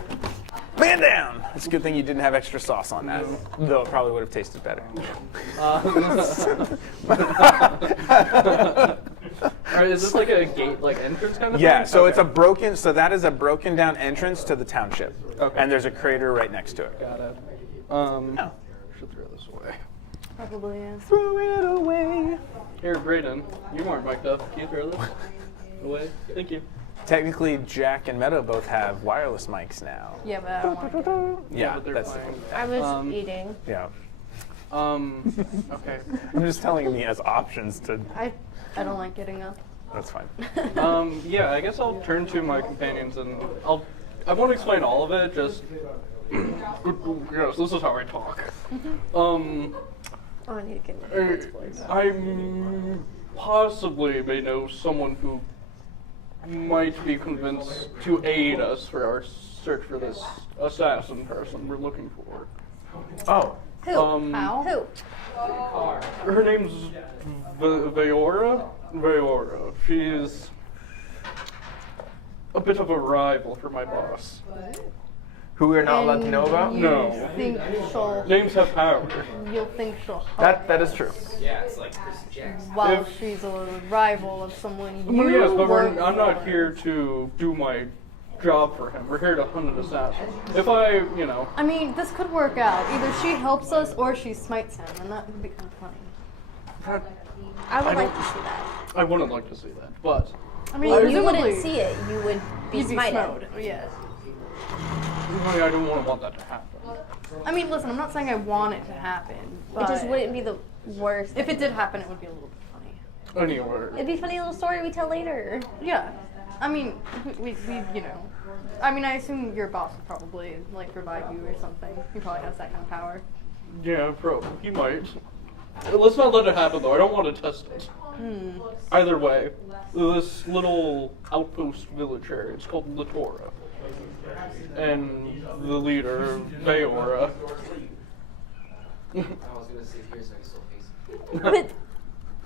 Man down! It's a good thing you didn't have extra sauce on that, though it probably would have tasted better. Alright, is this like a gate like entrance kind of Yeah, thing? so Okay. that is a broken down entrance to the township. Okay. And there's a crater right next to it. Got it. Should throw this away. Probably is. Throw it away. Here, Brayden, you weren't mic'd up. Can you throw this away? Thank you. Technically, Jack and Meadow both have wireless mics now. Yeah, but I don't want to. Yeah, but they're that's fine. I was eating. yeah. Okay. I'm just telling him he has options to. I don't like getting up. That's fine. Yeah, I guess I'll turn to my companions and I won't explain all of it, just yes, this is how I talk. Oh, I need to get my headphones, please. I possibly may know someone who might be convinced to aid us for our search for this assassin person we're looking for. Oh. Who? How? Who? Her name's Vayora. Vayora. She's a bit of a rival for my boss. Who we are not allowed to know about? No. Think Names have power. you'll think she'll help That is true. Yeah, it's like Chris Jackson. while if- she's a rival of someone you Well, yes, but work I'm not for. here to do my job for him. We're here to hunt an assassin. If I, I mean, this could work out. Either she helps us or she smites him, and that would be kind of funny. I would I like don't- to see that. I wouldn't like to see that, but I mean, Well, you presumably wouldn't see it. You would be you'd be smited. smote. Yes. I don't want that to happen. I mean, listen, I'm not saying I want it to happen, but It just wouldn't be the worst. if it did happen, it would be a little bit funny. Anyway, It'd be a funny little story we tell later. Yeah. I mean, we I mean, I assume your boss would probably like revive you or something. He probably has that kind of power. Yeah, probably. He might. Let's not let it happen, though. I don't want to test it. Either way, this little outpost villager, it's called Latora. And the leader, Veora. I was gonna say, here's my soul face. But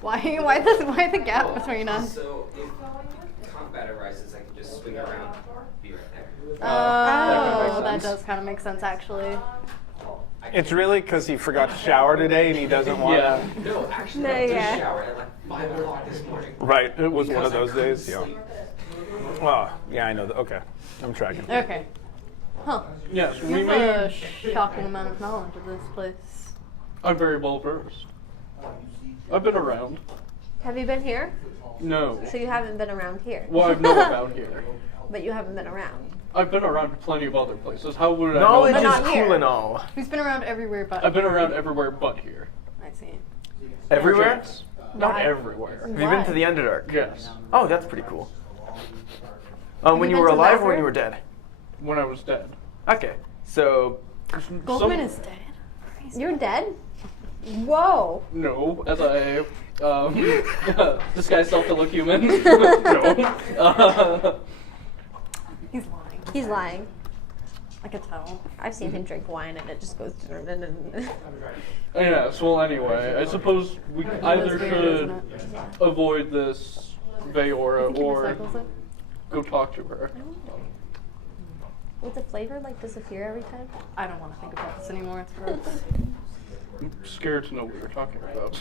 Why the gap between us? So if combat arises, I can just swing around, be right there. Oh, that sense. does kind of make sense, actually. It's really because he forgot to shower today and he doesn't want Yeah. No, actually, No, I did yeah. shower at like 5 o'clock this morning. Right, it was one Because of those I couldn't days. Yeah. sleep. Oh, yeah, I know that. Okay, I'm tracking. Okay. Huh. Yes, we You have a may. shocking amount of knowledge of this place. I'm very well versed. I've been around. have you been here? No. So you haven't been around here, Well, I've known about here. but you haven't been around. I've been around plenty of other places. How would I Knowledge know? But is not cool here. and all. He's been around everywhere but I've been around everywhere but here. I see. Everywhere? Yes. Not Why? everywhere. Have you been to the Underdark? Yes. Oh, that's pretty cool. When you you were been to alive or when Lazarus? you were dead? When I was dead. Okay, so Goldman is dead. You're dead? Whoa. No, as I disguise self to look human. No. He's lying. He's lying. I could tell. I've seen him drink wine and it just goes. Yes, well, anyway, I suppose we either That's weird, should isn't it? avoid this Veora He or recycles it? go talk to her. Would the flavor like disappear every time? I don't want to think about this anymore. It's gross. I'm scared to know what you're talking about.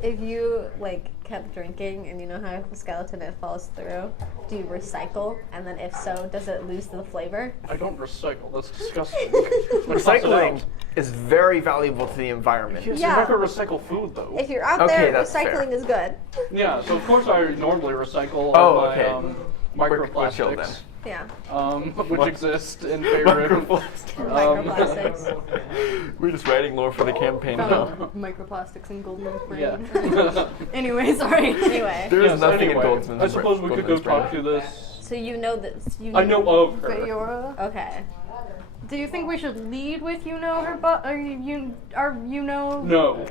If you like kept drinking and you know how if a skeleton it falls through, do you recycle? And then if so, does it lose the flavor? I don't recycle. That's disgusting. I toss it recycling out. is very valuable to the environment. Yes, Yeah. you're not gonna recycle food though. If you're out Okay, there, that's fair. recycling is good. Yeah, so of course I normally recycle Oh, all my okay. We're chill then. microplastics, Yeah. which exist in favor of Microplastics. We're just writing lore for the campaign now. Found microplastics in Goldman's brain. Yeah. Anyway, sorry. Anyway, There is Yes, nothing anyway, in Goldsman's I suppose we could go Goldman's brain. talk to this. so you know that you. I know of her. Veora. Okay. Do you think we should lead with you know her, but or you know? No.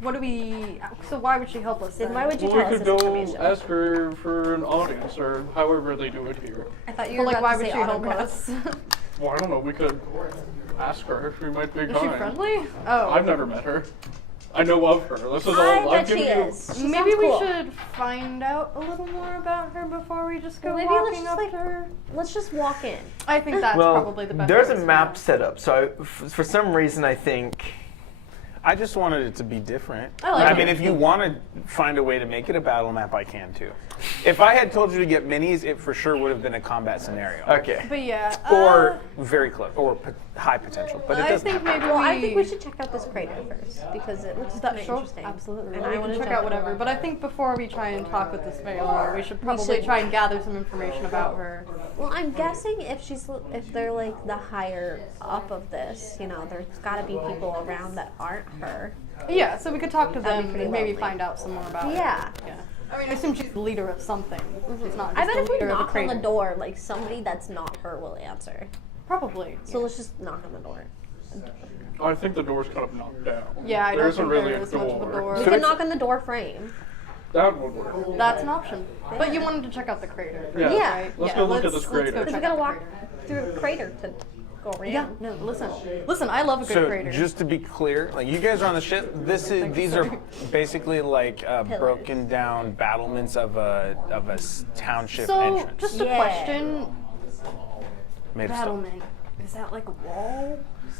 What do we? So why would she help us? Then why would you Well, we tell us could this go information? ask her for an audience or however they do it here. I thought you But were like, about why to would say she help autograph. us? Well, I don't know. We could ask her. She might be Is kind. she friendly? Oh. I've never met her. I know of her. This is I all. bet I've she given you. is. She Maybe sounds we cool. should find out a little more about her before we just go Maybe let's walking just, up like, to her. Let's just walk in. I think that's Well, probably the best. there's a place. map set up, so for some reason I think I just wanted it to be different. I like I it. mean, if you want to find a way to make it a battle map, I can too. If I had told you to get minis, it for sure would have been a combat scenario. okay. But yeah. Or very close, or high potential. But it I doesn't think have to. maybe Well, I think we should check out this crater first because it looks That kinda sure, interesting. absolutely. And we I want can to check out whatever. But I think before we try and talk with this Veora, we should probably should- try and gather some information about her. Well, I'm guessing if they're like the higher up of this, you know, there's got to be people around that aren't her. Yeah, so we could talk to That'd be them pretty and maybe lovely. find out some more about Yeah. her. Yeah. I mean, I assume she's the leader of something. She's not just I bet the if we leader of knock the on the crater. door, like somebody that's not her will answer. Probably. So let's just knock on the door. I think the door's kind of knocked down. Yeah, I there don't isn't think really there a is much of a door. We can knock on the door frame. That would work. That's an option. But you wanted to check out the crater. Yeah. Yeah. Right? Let's Yeah, go look at this let's crater. go Because we check gotta out the walk crater. through a crater to go around. Yeah, no, listen, I love a good So crater. just to be clear, like you guys are on the ship. These are basically like broken down battlements of a township so, entrance. just a Yeah. question. made of stone. Battlement. Is that like a wall?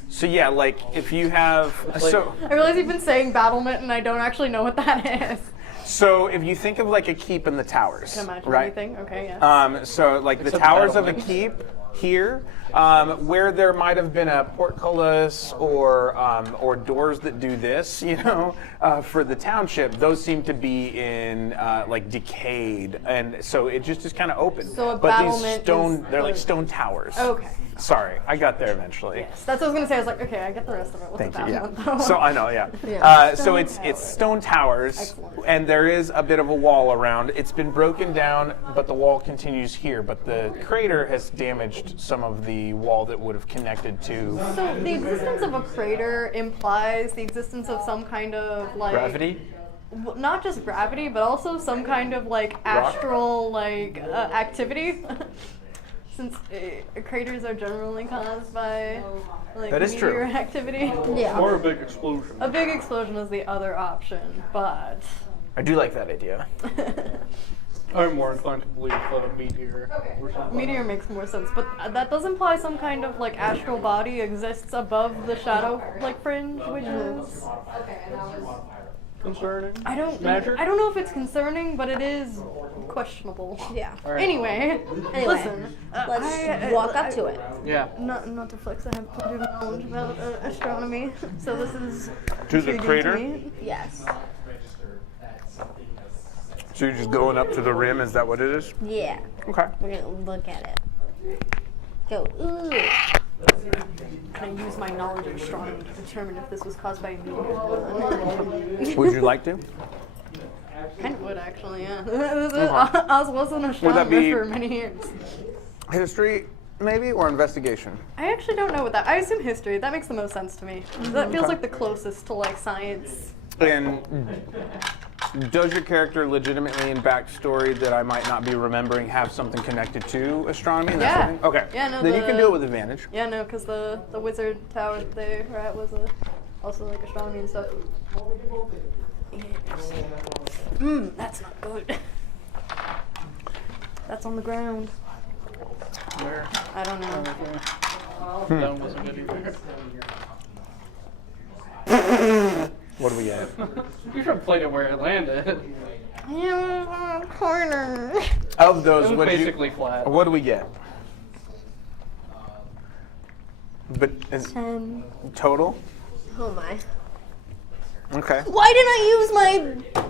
So yeah, like if you have so I realize you've been saying battlement and I don't actually know what that is. so if you think of like a keep in the towers, Can imagine right? anything. Okay, yeah. So like the Except towers of a battlements. keep here, where there might have been a portcullis or doors that do this, you know, for the township, those seem to be in like decayed, and so it just is kind of open. So a but these battlement stone, is they're like the- stone towers. Okay. Sorry, I got there eventually. Yes, that's what I was gonna say. I was like, okay, I get the rest of it. What's Thank the you. bad one, though? So I know, yeah. Yeah. So it's stone towers, Excellent. and there is a bit of a wall around. It's been broken down, but the wall continues here. But the crater has damaged some of the wall that would have connected to. So the existence of a crater implies the existence of some kind of like Gravity? Not just gravity, but also some kind of like astral like activity. Since craters are generally caused by like That is true. meteor activity. Yeah. Or a big explosion. A big explosion is the other option, but I do like that idea. I'm more inclined to believe a meteor or something. meteor makes more sense. But that does imply some kind of like astral body exists above the shadow like fringe, which is Concerning. I don't know if it's concerning, but it is questionable. Yeah. Alright. Anyway, listen. Let's walk up to it. Yeah. Not to flex, I have plenty of knowledge about astronomy, so this is To the intriguing crater? to me. Yes. So you're just going up to the rim? Is that what it is? Yeah. Okay. We're gonna look at it. Go. Ooh. Can I use my knowledge of astronomy to determine if this was caused by a meteor? Would you like to? Kind of would actually, yeah. Oz was an astronomer be- for many years. History, maybe, or investigation? I actually don't know what that. I assume history. That makes the most sense to me. That feels like the closest to like science. And does your character legitimately in backstory that I might not be remembering have something connected to astronomy? And that sort of thing? Okay. Yeah, no, then you can do it with advantage. Yeah, no, because the wizard tower that they were at was also like astronomy and stuff. That's not good. That's on the ground. Where? I don't know. That one wasn't good either. What do we get? You should have played it where it landed. Yeah, corner. Of It those, was what basically flat. do we get? But is 10. total? Oh my. Okay. Why didn't I use my?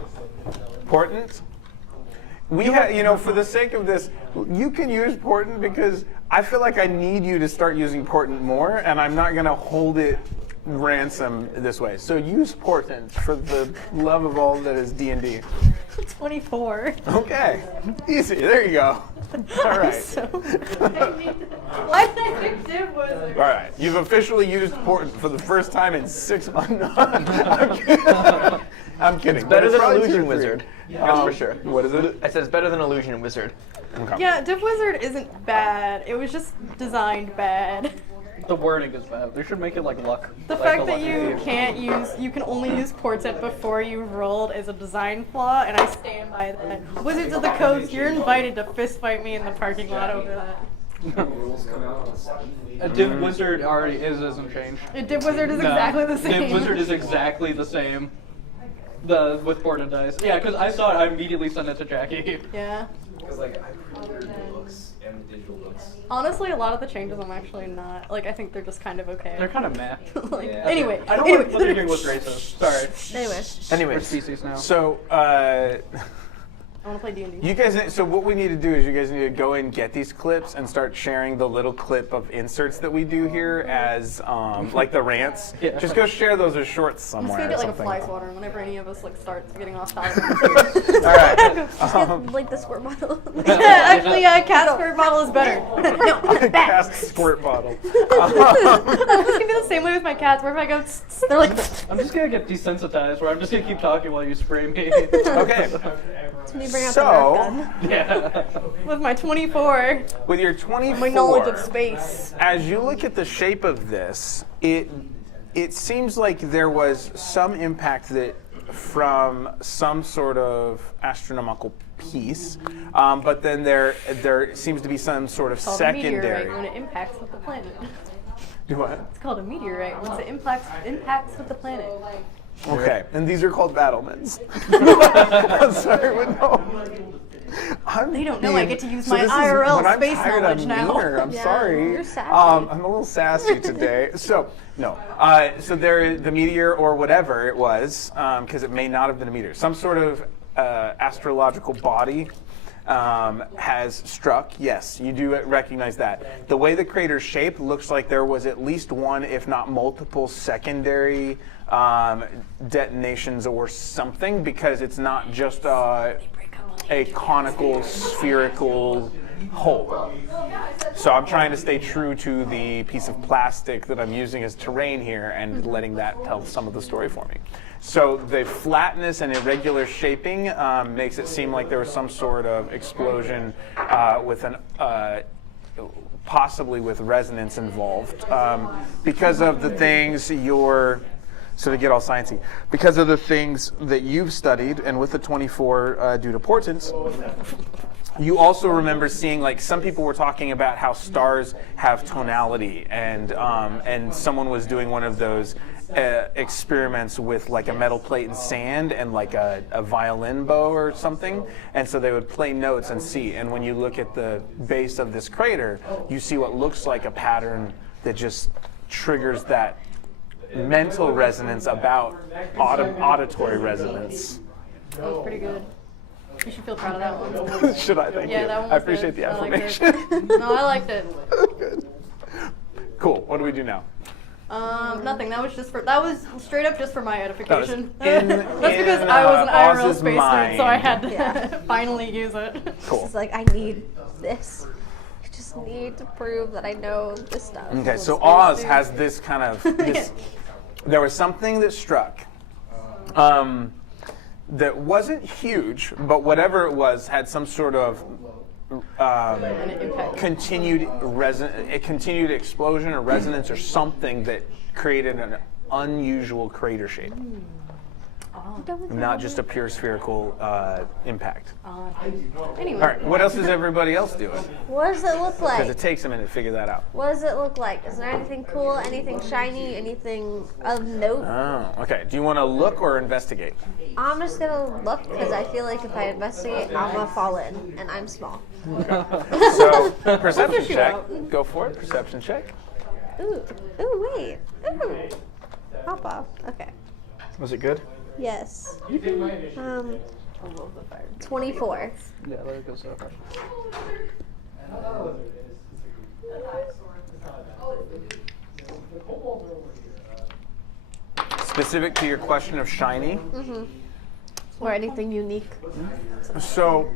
Portent? We have, for the sake of this, you can use Portent because I feel like I need you to start using Portent more, and I'm not going to hold it ransom this way. So use Portent for the love of all that is D&D. 24. Okay. Easy. There you go. All right. Why did I pick Div Wizard? All right. You've officially used Portent for the first time in 6 months. I'm kidding. I'm kidding. It's better But than probably Illusion 2 or 3. Wizard. That's for sure. What is it? I said it's better than Illusion Wizard. Okay. Yeah, Div Wizard isn't bad. It was just designed bad. The wording is bad. They should make it like luck. The like fact a that lucky you thief. you can only use portent before you've rolled is a design flaw, and I stand by that. Wizards of the Coast, you're invited to fist fight me in the parking lot over that. Rules come out on the 7th. A Div Wizard already isn't changed. Div Wizard is No, exactly the same. Div Wizard is exactly the same. With portent dice. Yeah, because I saw it, I immediately sent it to Jackie. Yeah. Because like I pre-ordered the books and the digital books. Honestly, a lot of the changes I'm actually not like. I think they're just kind of okay. They're kind of meh. like, Yeah. Anyway, I don't anyway, want what they're doing was racist. Sorry. Anyway. We're Anyways, species now. So, I want to play D&D. you guys. So what we need to do is you guys need to go and get these clips and start sharing the little clip of inserts that we do here as like the rants. Yeah. Just go share those as shorts I'm just somewhere. gonna get or like a something. fly swatter whenever any of us like starts getting off topic. All right. Just get, like the squirt bottle. Actually, cat squirt bottle is better. No, Cast squirt bottle. I'm just gonna be the same way with my cats. Where if I go, tss, tss, they're like. I'm just gonna get desensitized where I'm just gonna keep talking while you spray me. Okay. Me bring out So- the Nerf gun. Yeah. With my 24, With your 24, my knowledge of space. as you look at the shape of this, it seems like there was some impact that from some sort of astronomical piece, but then there seems to be some sort of It's called a meteorite secondary. when it impacts with the planet. Do what? It's called a meteorite once it impacts with the planet. Okay, and these are called battlements. I'm sorry, but no. They don't know I get to use my this is- IRL when I'm space tired, knowledge I'm now. meaner. I'm Yeah, sorry. you're sassy. I'm a little sassy today. So no. So the meteor or whatever it was, because it may not have been a meteor, some sort of astrological body has struck. Yes, you do recognize that. The way the crater's shaped looks like there was at least one, if not multiple, secondary detonations or something, because it's not just a conical, spherical hole. So I'm trying to stay true to the piece of plastic that I'm using as terrain here and letting that tell some of the story for me. So the flatness and irregular shaping makes it seem like there was some sort of explosion with an possibly with resonance involved. Because of the things so to get all sciencey, because of the things that you've studied, and with the 24 due to portents, you also remember seeing, like, some people were talking about how stars have tonality, and someone was doing one of those experiments with like a metal plate and sand and like a violin bow or something, and so they would play notes and see. And when you look at the base of this crater, you see what looks like a pattern that just triggers that mental resonance about auditory resonance. That was pretty good. You should feel proud of that one. Should I? Thank you. That one I was appreciate good. the I liked it. affirmation. No, I liked it. Good. Cool. What do we do now? Nothing. That was straight up just for my edification. That was That's because I was an IRL Oz's space mind. nerd, so I had to finally use it. Cool. It's like, I need this. I just need to prove that I know this stuff. Okay, so Oz has this kind of this. There was something that struck that wasn't huge, but whatever it was had some sort of continued explosion or resonance or something that created an unusual crater shape. Not just a pure spherical impact. Anyway. All right, what else is everybody else doing? What does it look Because like? it takes a minute to figure that out. What does it look like? Is there anything cool, anything shiny, anything of note? Oh, okay. Do you want to look or investigate? I'm just gonna look because I feel like if I investigate, I'm gonna fall in, and I'm small. So, perception check. Go for it. Perception check. Ooh, wait. Ooh. Hop off. Okay. Was it good? Yes. 24. Yeah, let it go so far. Specific to your question of shiny. Or anything unique. So,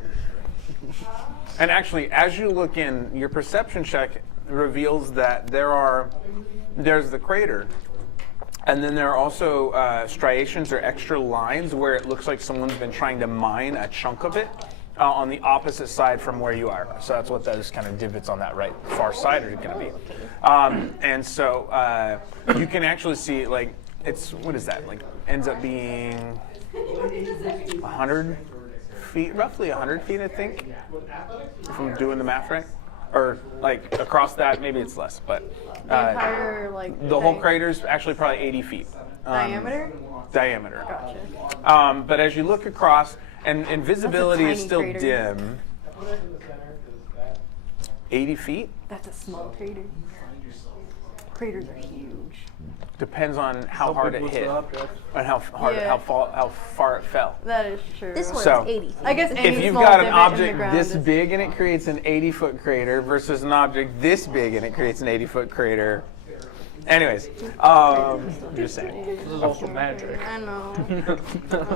and actually, as you look in, your perception check reveals that there's the crater, and then there are also striations or extra lines where it looks like someone's been trying to mine a chunk of it on the opposite side from where you are. So that's what those kind of divots on that right far side are going to be. And so you can actually see, like, what is that? Like, ends up being 100 feet, roughly 100 feet, I think, if I'm doing the math right. Or like across that, maybe it's less, but The entire, like, the whole crater's actually probably 80 feet. diameter? Diameter. Gotcha. But as you look across, and visibility is tiny still crater. dim. 80 feet? That's a small crater. Craters are huge. Depends on how hard it big was hit the object? and how far it fell. That is true. This one's So, 80. I guess any If you've small got an divot in the object ground this is- big and it creates an 80-foot crater versus an object this big and it creates an 80-foot crater. Anyways, I'm just saying. This is also magic. I know. I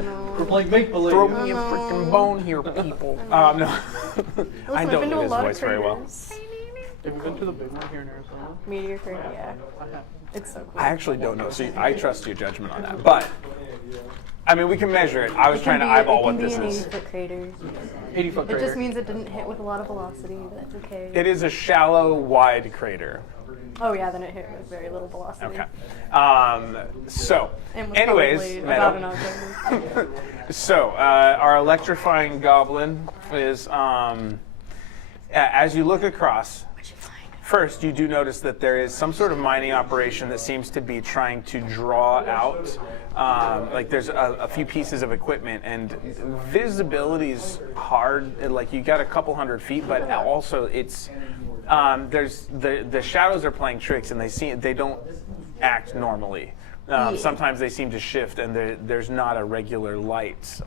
know. We're playing make believe. Throw me a freaking bone here, people. No. I Listen, I've don't been to know a his lot of voice very well. craters. Have you been to the big one here in Arizona? Meteor crater, yeah. It's so cool. I actually don't know, so I trust your judgment on that. But, I mean, we can measure it. I was trying to eyeball what this is. It can be an 80-foot crater. 80-foot It crater. just means it didn't hit with a lot of velocity, but that's okay. It is a shallow, wide crater. Oh yeah, then it hit with very little velocity. Okay. So, And was anyways, probably about an Meadow. object. So, our electrifying goblin is, as you look across, first you do notice that there is some sort of mining operation that seems to be trying to draw out, like there's a few pieces of equipment, and visibility is hard, like you got a couple 100 feet, but also it's, there's the shadows are playing tricks and they don't act normally. Sometimes they seem to shift, and there's not a regular light.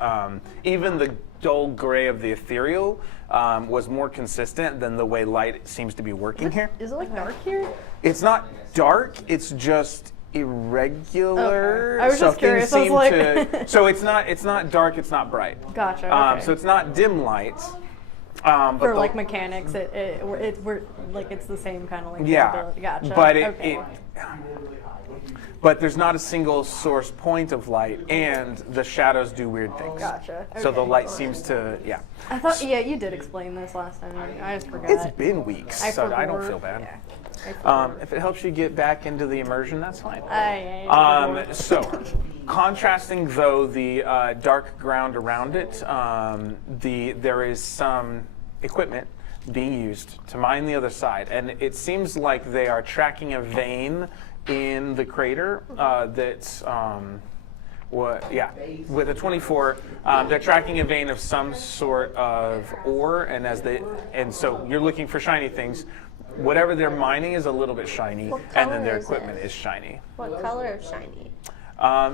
Even the dull gray of the ethereal was more consistent than the way light seems to be working here. Is it like dark here? It's not dark. It's just irregular. Okay. I was just curious. I was like, so it's not dark. It's not bright. Gotcha. Okay. So it's not dim light. For like mechanics, we're like it's the same kind of like yeah. ability. Gotcha. But but there's not a single source point of light, and the shadows do weird things. Gotcha. So the Okay. light seems to I thought you did explain this last time. I just forgot. It's been weeks, so I don't forgot. feel bad. Yeah. If it helps you get back into the immersion, that's fine. So, contrasting though the dark ground around it, there is some equipment being used to mine the other side, and it seems like they are tracking a vein in the crater that's. With a 24, they're tracking a vein of some sort of ore, and so you're looking for shiny things. Whatever they're mining is a little bit shiny, and then their equipment is shiny. What color of shiny?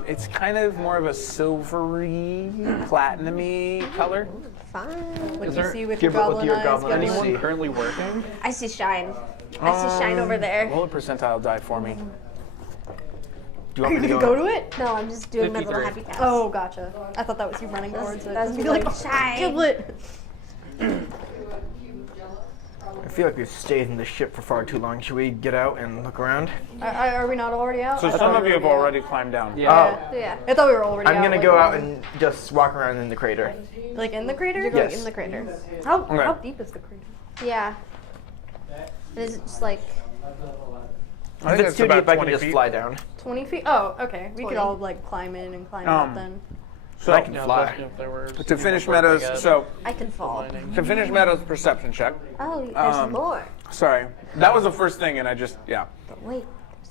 It's kind of more of a silvery, platinumy color. Fine. What Is do you there- see with Yeah, your but with goblin your eyes? goblin eyes, Gimlet? Anyone currently working? I see shine. I see shine over there. Roll a percentile die for me. Do you want me to Go to it? No, I'm just doing my little 53. happy cast. Oh, gotcha. I thought that was you running towards it. That's Be me like, shine. Giblet. I feel like we've stayed in the ship for far too long. Should we get out and look around? Are we not already out? So I some thought of we you have were already climbed down. Yeah. Yeah. I thought we were already out. I'm gonna like, go out and just walk around in the crater. Like in the crater? You're going Yes. in the crater. How Okay. deep is the crater? Yeah. And is it just like I If think it's too about deep, I can 20 just feet. fly down. 20 feet? Oh, okay. We 20. could all like climb in and climb out then. So I can Yeah, fly. especially if there were to finish people working Meadows, at so I can fall? mining. to finish Meadows' perception check. Oh, there's more. Sorry, that was the first thing, and I just But wait,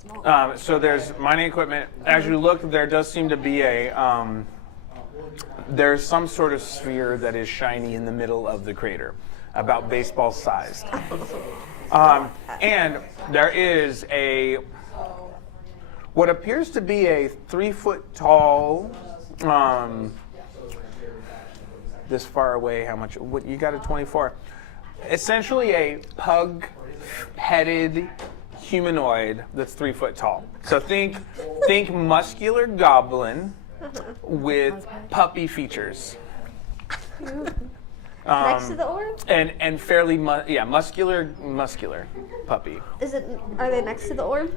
there's more. So there's mining equipment. As you look, there does seem to be there's some sort of sphere that is shiny in the middle of the crater, about baseball sized. And there is what appears to be a 3 foot tall, this far away, what you got a 24? Essentially a pug-headed humanoid that's 3 foot tall. So think muscular goblin with puppy features. Next to the orb? And fairly muscular puppy. Are they next to the orb?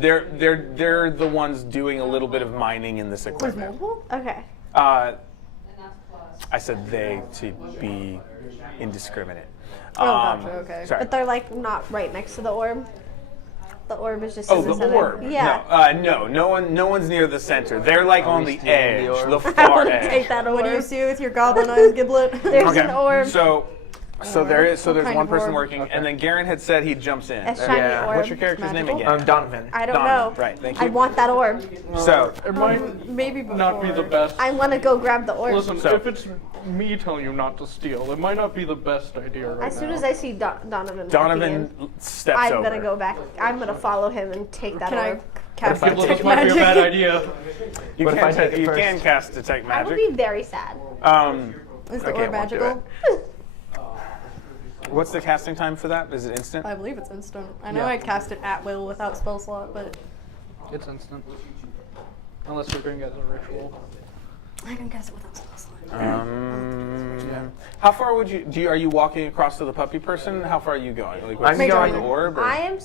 They're the ones doing a little bit of mining in this equipment. Okay. I said they to be indiscriminate. Oh, gotcha. Okay. Sorry. But they're like not right next to the orb. The orb is just Oh, in the the center. orb. Yeah. No one's near the center. They're like on the stealing edge, the orb? the I far want to edge. take that orb. What do you see with your goblin eyes, Giblet? There's an orb. So there's What kind one of person orb? working, and then Garen had said he jumps in. A shiny Yeah. orb. What's your character's name Magical? again? Donovan. I don't Donovan. know. Right, thank I you. want that orb. So It might Maybe before. not be the best. I want to go grab the orb. Listen, So- if it's me telling you not to steal, it might not be the best idea right As soon now. as I see Donovan walking in, Donovan steps I'm over. gonna go back. I'm gonna follow him and take that Can I orb. cast Giblet, detect this might be a bad magic? idea. You What if I can take it you first? can cast detect I would magic. be very sad. Is the Okay, orb I won't do magical? What's the casting time for that? Is it instant? I believe it's instant. I know Yeah. I cast it at will without spell slot, but It's instant. Unless you're doing it as a ritual. I can cast it without spell slot. How far would you? Are you walking across to the puppy person? How far are you going? Like, I'm what's going- the orb? Or? I am.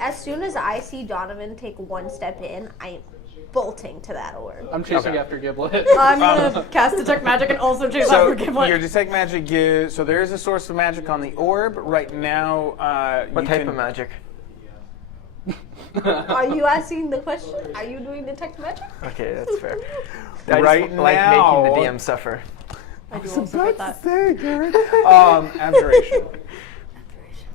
As soon as I see Donovan take one step in, I am bolting to that orb. I'm chasing Okay. after Giblet. I'm gonna cast detect magic and also chase So after Giblet. your detect magic gives. So there is a source of magic on the orb right now. What you type can, of magic? Are you asking the question? Are you doing detect magic? Okay, that's fair. I Right just like now- making the DM suffer. I do also put that. Abjuration.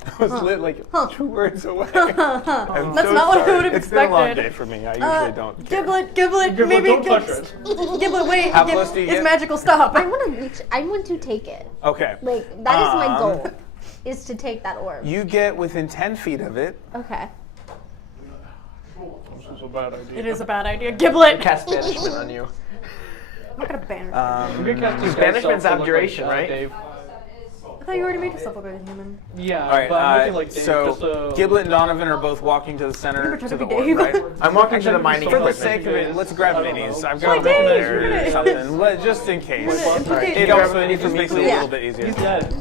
That was lit like 2 words away. That's not what I would have It's been a long day expected. for me. I usually don't care. Giblet, Giblet, maybe don't touch Giblet, wait. How close do you it's get? magical. Stop. I want to reach. I want to take it. Okay. Like that is my goal, is to take that orb. You get within 10 feet of it. Okay. This is a bad idea. It is a bad idea. Giblet! Cast banishment on you. I'm not gonna banish I'm gonna cast these Banishment's guys up to look abjuration, like, right? Dave. I thought you already made yourself look like a human. Yeah, All right, but I'm looking like Dave. so just, Giblet and Donovan are both walking to the center Remember to the to be orb, Dave. right? I'm walking to the mining For the equipment. sake of it, let's grab minis. I've Why, got Dave? them You're there or gonna- something, just in case. Implicate It Dave. also it just makes it a little bit easier. He's dead.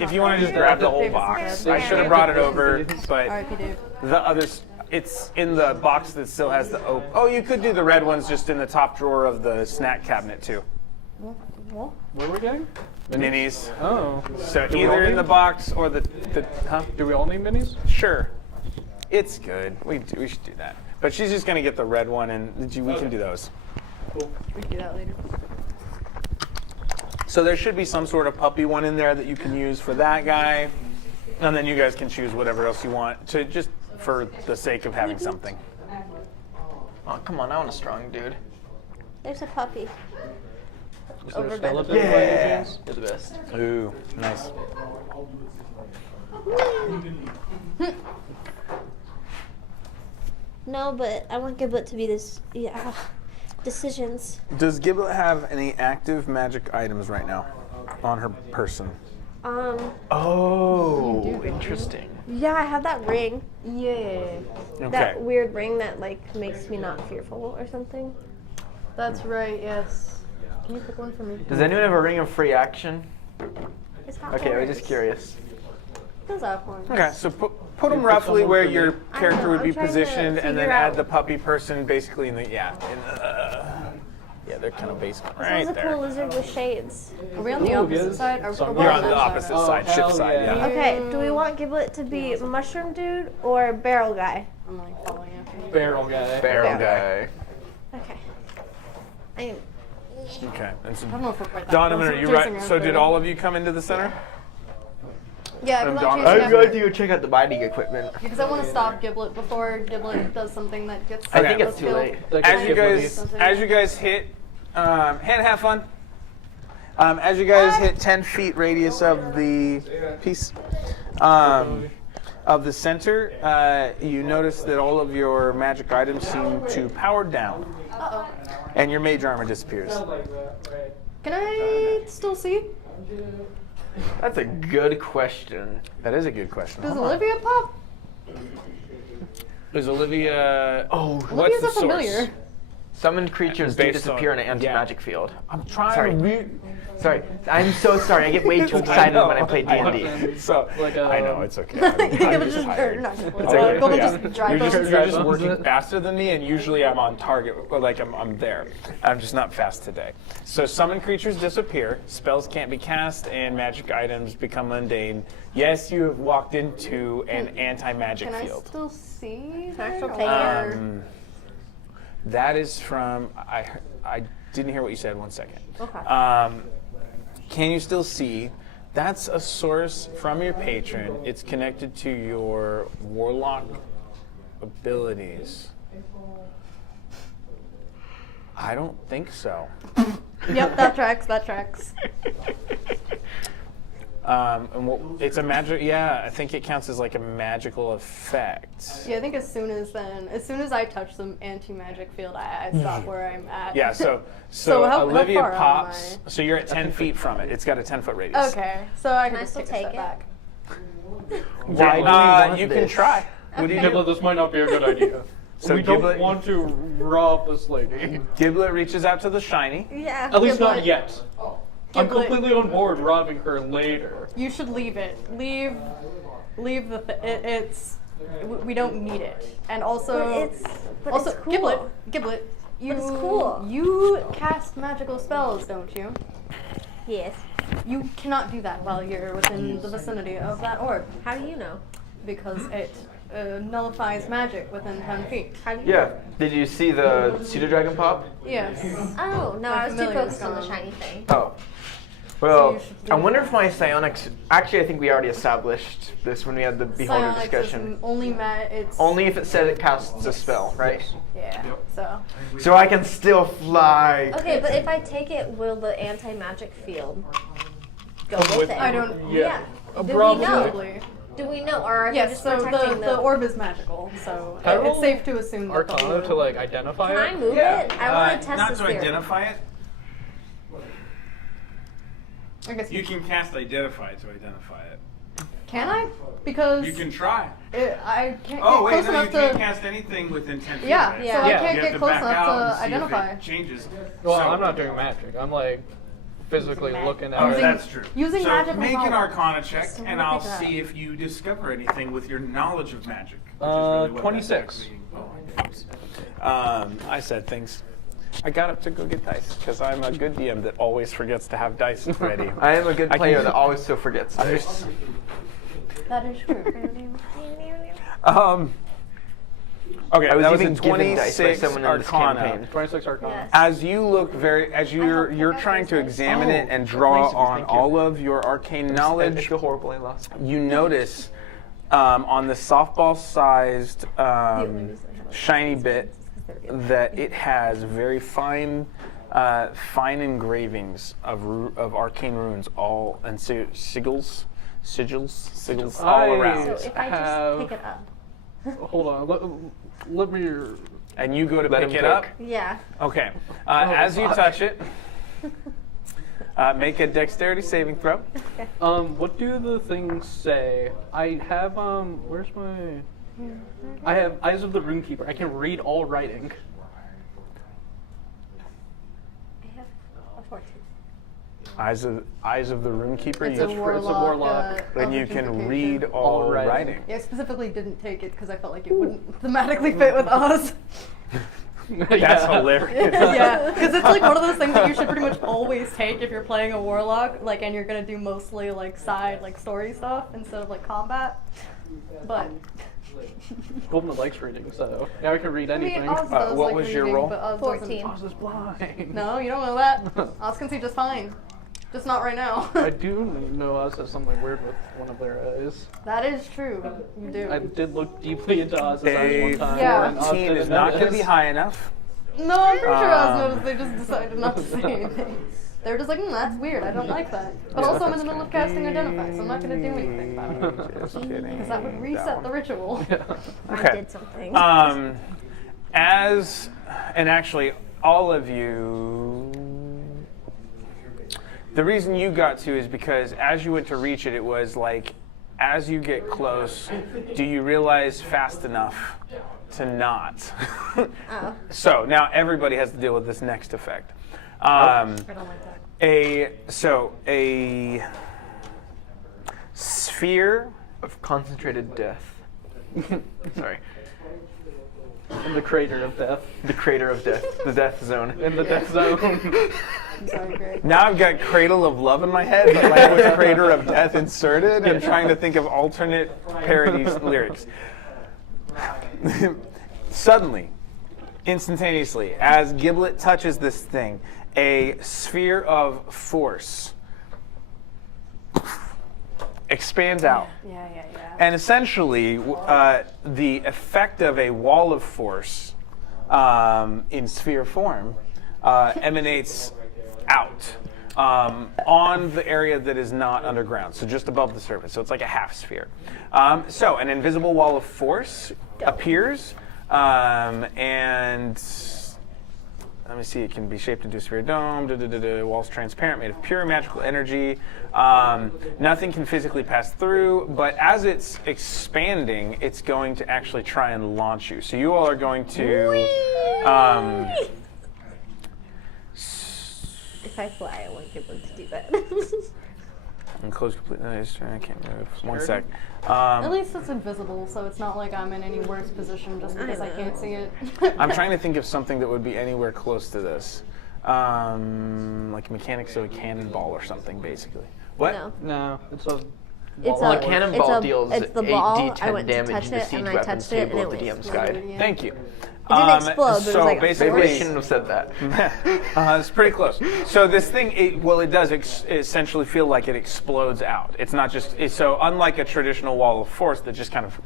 If you want to just grab the whole Dave is box, dead. I should have brought it over, but R.I.P. Dave. the others, it's in the box that still has the open. Oh, you could do the red ones just in the top drawer of the snack cabinet too. Well, Where are we going? Minis. Oh. So Do we all either in need- the box or the huh? Do we all need minis? Sure. It's good. We should do that. But she's just gonna get the red one, and we can do those. we can do that later. So there should be some sort of puppy one in there that you can use for that guy, and then you guys can choose whatever else you want to just for the sake of having something. Oh, come on, I want a strong dude. There's a puppy. Is there a Over by the skeleton? boat. by any chance? You're the best. Ooh, nice. No, but I want Giblet to be this. Yeah. Decisions. Does Giblet have any active magic items right now on her person? Oh, interesting. Yeah, I have that ring. Yeah. Okay. That weird ring that like makes me not fearful or something. That's right, yes. Can you pick one for me? Does anyone have a ring of free action? It's got Okay, I was horns. just curious. It does have horns. Okay, so put them roughly where your I character know, would be I'm trying to positioned, and then figure add out- the puppy person basically in the yeah, they're kind of basement This right one's a there. cool lizard with shades. Are we on the Ooh, opposite yes. side? Or Some- we're You're on that the side. opposite Oh, side, ship hell side, yeah. yeah. Okay, do we want Giblet to be mushroom dude or barrel guy? I'm like following after you. Barrel guy. Barrel guy. Okay. I am. Okay. And so I don't know if we're quite that Donovan, close. are you Chasing right? around So did there. all of you come into the center? Yeah, I'm because Donovan. I'm I'm chasing going after. to go check out the mining equipment. Because I want to stop Giblet before Giblet does something that gets. I think Okay. it's too late. As you guys hit, have fun. As you guys hit 10 feet radius of the piece of the center, you notice that all of your magic items seem to power down, Uh-oh. and your mage armor disappears. Can I still see? That's a good question. That is a good question. Does Olivia pop? Is Olivia? Oh, what's Olivia's the not familiar. source? Summoned creatures do Based disappear on- in an anti-magic field. I'm trying Sorry. to read. Sorry, I'm so sorry. I get way too excited when I play D&D. So Like, I know it's okay. Giblet just, tired. or not, It's Giblet okay. Giblet Yeah. just drive You're us. just working faster than me, and usually I'm on target. Or like I'm there. I'm just not fast today. So summon creatures disappear, spells can't be cast, and magic items become mundane. Yes, you have walked into an anti-magic Can I field. still see? Can I still her, take or- it? That is from I didn't hear what you said. 1 second. Okay. Can you still see? That's a source from your patron. It's connected to your warlock abilities. I don't think so. Yep, that tracks. That tracks. It's a magic. Yeah, I think it counts as like a magical effect. Yeah, I think as soon as I touch the anti-magic field, I stop where I'm at. Yeah. So how Olivia far am pops. So you're at 10 feet from it. It's got a 10-foot radius. Okay, so I can I just still take a take step it? back. Why do we want you can this? try. What do you Giblet, this might not be a good idea. So we don't Giblet- want to rob this lady. Giblet reaches out to the shiny. Yeah. At least not Giblet. yet. I'm Giblet. completely on board robbing her later. You should leave it. Leave the. We don't need it. And also, But also it's cool. Giblet. You, it's cool. You cast magical spells, don't you? Yes. You cannot do that while you're within the vicinity of that orb How do you know? because it nullifies magic within 10 feet. How do you Yeah. Did you see the pseudo dragon pop? Yes. Oh, no, I was too familiar with focused on the some. shiny thing. Oh. Well, you should I leave wonder it. if my psionics. Actually, I think we already established this when we had the beholder Psionics is discussion. it's Only if it said it casts a spell, right? yeah. So So I can still fly. Okay, but if I take it, will the anti-magic field go with it? I don't. Yeah. Do we Probably. know? Probably. Do we know, or are they Yes, just so protecting the orb is magical, so Can I it's roll safe to assume that the Arcana orb. to like identify Can I it? move it? I want to test not this to theory. identify it. I guess You can cast identify to identify it. Can I? Because You can try. I can't Oh get wait, close no, you enough can't to. cast anything within 10 feet. Yeah, of it. so I Yeah. can't You get have to close back enough out to and see if identify. it changes. Well, So- I'm not doing magic. I'm like physically looking at Oh, it. that's true. using so magical make an powers. Arcana check, So and look I'll it up. see if you discover anything with your knowledge of magic. Which is really what 26. I said things. I got up to go get dice because I'm a good DM that always forgets to have dice ready. I am a good I player can- that always so forgets. I'm just- That is true. Okay, I was that was even a given dice by 26 someone in this Arcana. campaign. 26 Arcana. Yes. As you look as you're trying to examine it and draw on thank you. all of your arcane I knowledge, feel horrible. I lost. you notice on the softball-sized shiny bit that it has very fine engravings of arcane runes, all and sigils all I- around. So if I have- just pick it up. Hold on. Let me. And you go to Let pick him it up. cook. Yeah. Okay. As you fuck. touch it, make a dexterity saving throw. What do the things say? I have where's my? I have Eyes of the Runekeeper. I can read all writing. I have a 14. Eyes of the Runekeeper. It's You, a warlock. then you can read all All writing. writing. Yeah, I specifically didn't take it because I felt like it wouldn't thematically fit with us. That's hilarious. Yeah, because it's like one of those things that you should pretty much always take if you're playing a warlock, like, and you're gonna do mostly like side, like story stuff instead of like combat. But Goldman likes reading, so now I can read I mean, anything. Oz does what like was your reading, roll? but Oz 14. Oz is blind. No, you don't know that. Oz can see just fine, just not right now. I do know Oz has something weird with one of their eyes. That is true. You do. I did look deeply into Oz's eyes A one time. Yeah. and Oz 14 didn't is not going to be notice. high enough. No, I'm pretty sure Oz noticed. They just decided not to say anything. They're just like, that's weird. I don't like that. But also, I'm in the middle of casting Identify, so I'm not going to do anything about it. Just kidding. Because that would reset the ritual. I Okay. did something. And actually, all of you. The reason you got to is because as you went to reach it, it was like, as you get close, do you realize fast enough to not? So now everybody has to deal with this next effect. I don't like that. A sphere Of concentrated death. Sorry. In the crater of death. The crater of death. The death zone. In the death zone. I'm sorry, Greg. Now I've got Cradle of Love in my head, but like with Crater of Death inserted, and trying to think of alternate parodies lyrics. Suddenly, instantaneously, as Giblet touches this thing, a sphere of force expands out. Yeah. And essentially, the effect of a wall of force in sphere form emanates out on the area that is not underground, so just above the surface. So it's like a half sphere. So an invisible wall of force appears, and let me see, it can be shaped into a sphere dome. Wall's transparent, made of pure magical energy. Nothing can physically pass through, but as it's expanding, it's going to actually try and launch you. So you all are going to. If I fly, I won't be able to do that. And close completely. I can't move. 1 sec. At least it's invisible, so it's not like I'm in any worse position just because I can't see it. I'm trying to think of something that would be anywhere close to this. Like mechanics of a cannonball or something, basically. What? No. No, it's a. It's wall. a cannonball it's deals it's the 8d10 ball. I went to damage touch in the it, siege and I weapons touched it, table and at it the went DM's guide. Yeah. Thank you. It didn't explode, but it was like a basically, Maybe I force. shouldn't have said that. It's pretty close. So this thing, it does essentially feel like it explodes out. It's not just, so unlike a traditional wall of force that just kind of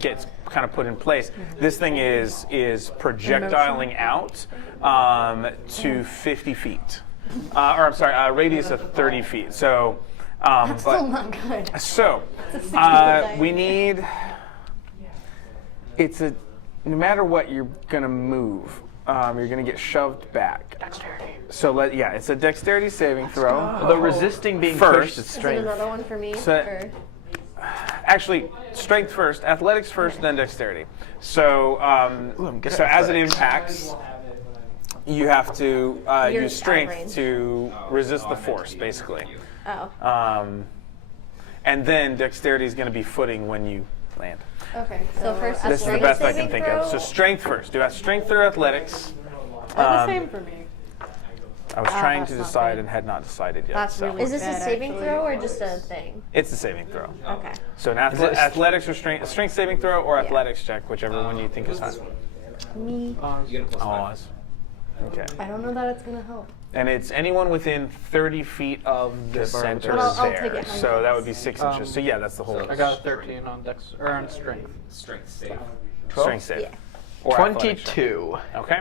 gets kind of put in place, this thing is projectiling out to 50 feet. Or I'm sorry, a radius of 30 feet. So That's still Um, not good. So, It's a 60-foot we diameter. need. It's a. No matter what you're gonna move, you're gonna get shoved back. Dexterity. So it's a dexterity saving throw. The resisting being First. pushed is Is it strength. another one for me? So- or- Actually, strength first, athletics first, then dexterity. So, I'm good so at as it athletics. impacts, you have to You're use out strength range. to resist the force, basically. Oh. And then dexterity is going to be footing when you land. Okay. So first This is the strength best I can saving think throw? of. So strength first. Do strength or athletics. The same for me. I was trying to that's not decide good. and had not decided yet. That's so. really Is this a bad, saving actually. throw or just a thing? It's a saving throw. Okay. So an Is it a athletics or strength saving throw or athletics check, whichever one you think is high. Me. You get a plus 5. Oz. Okay. I don't know that it's gonna help. And it's anyone within 30 feet of the center But I'll there. take it. So that would be 6 inches. So yeah, that's the whole I got a 13 on dex or on strength. Strength save. strength save. Yeah. Or athletics check. 22. Okay.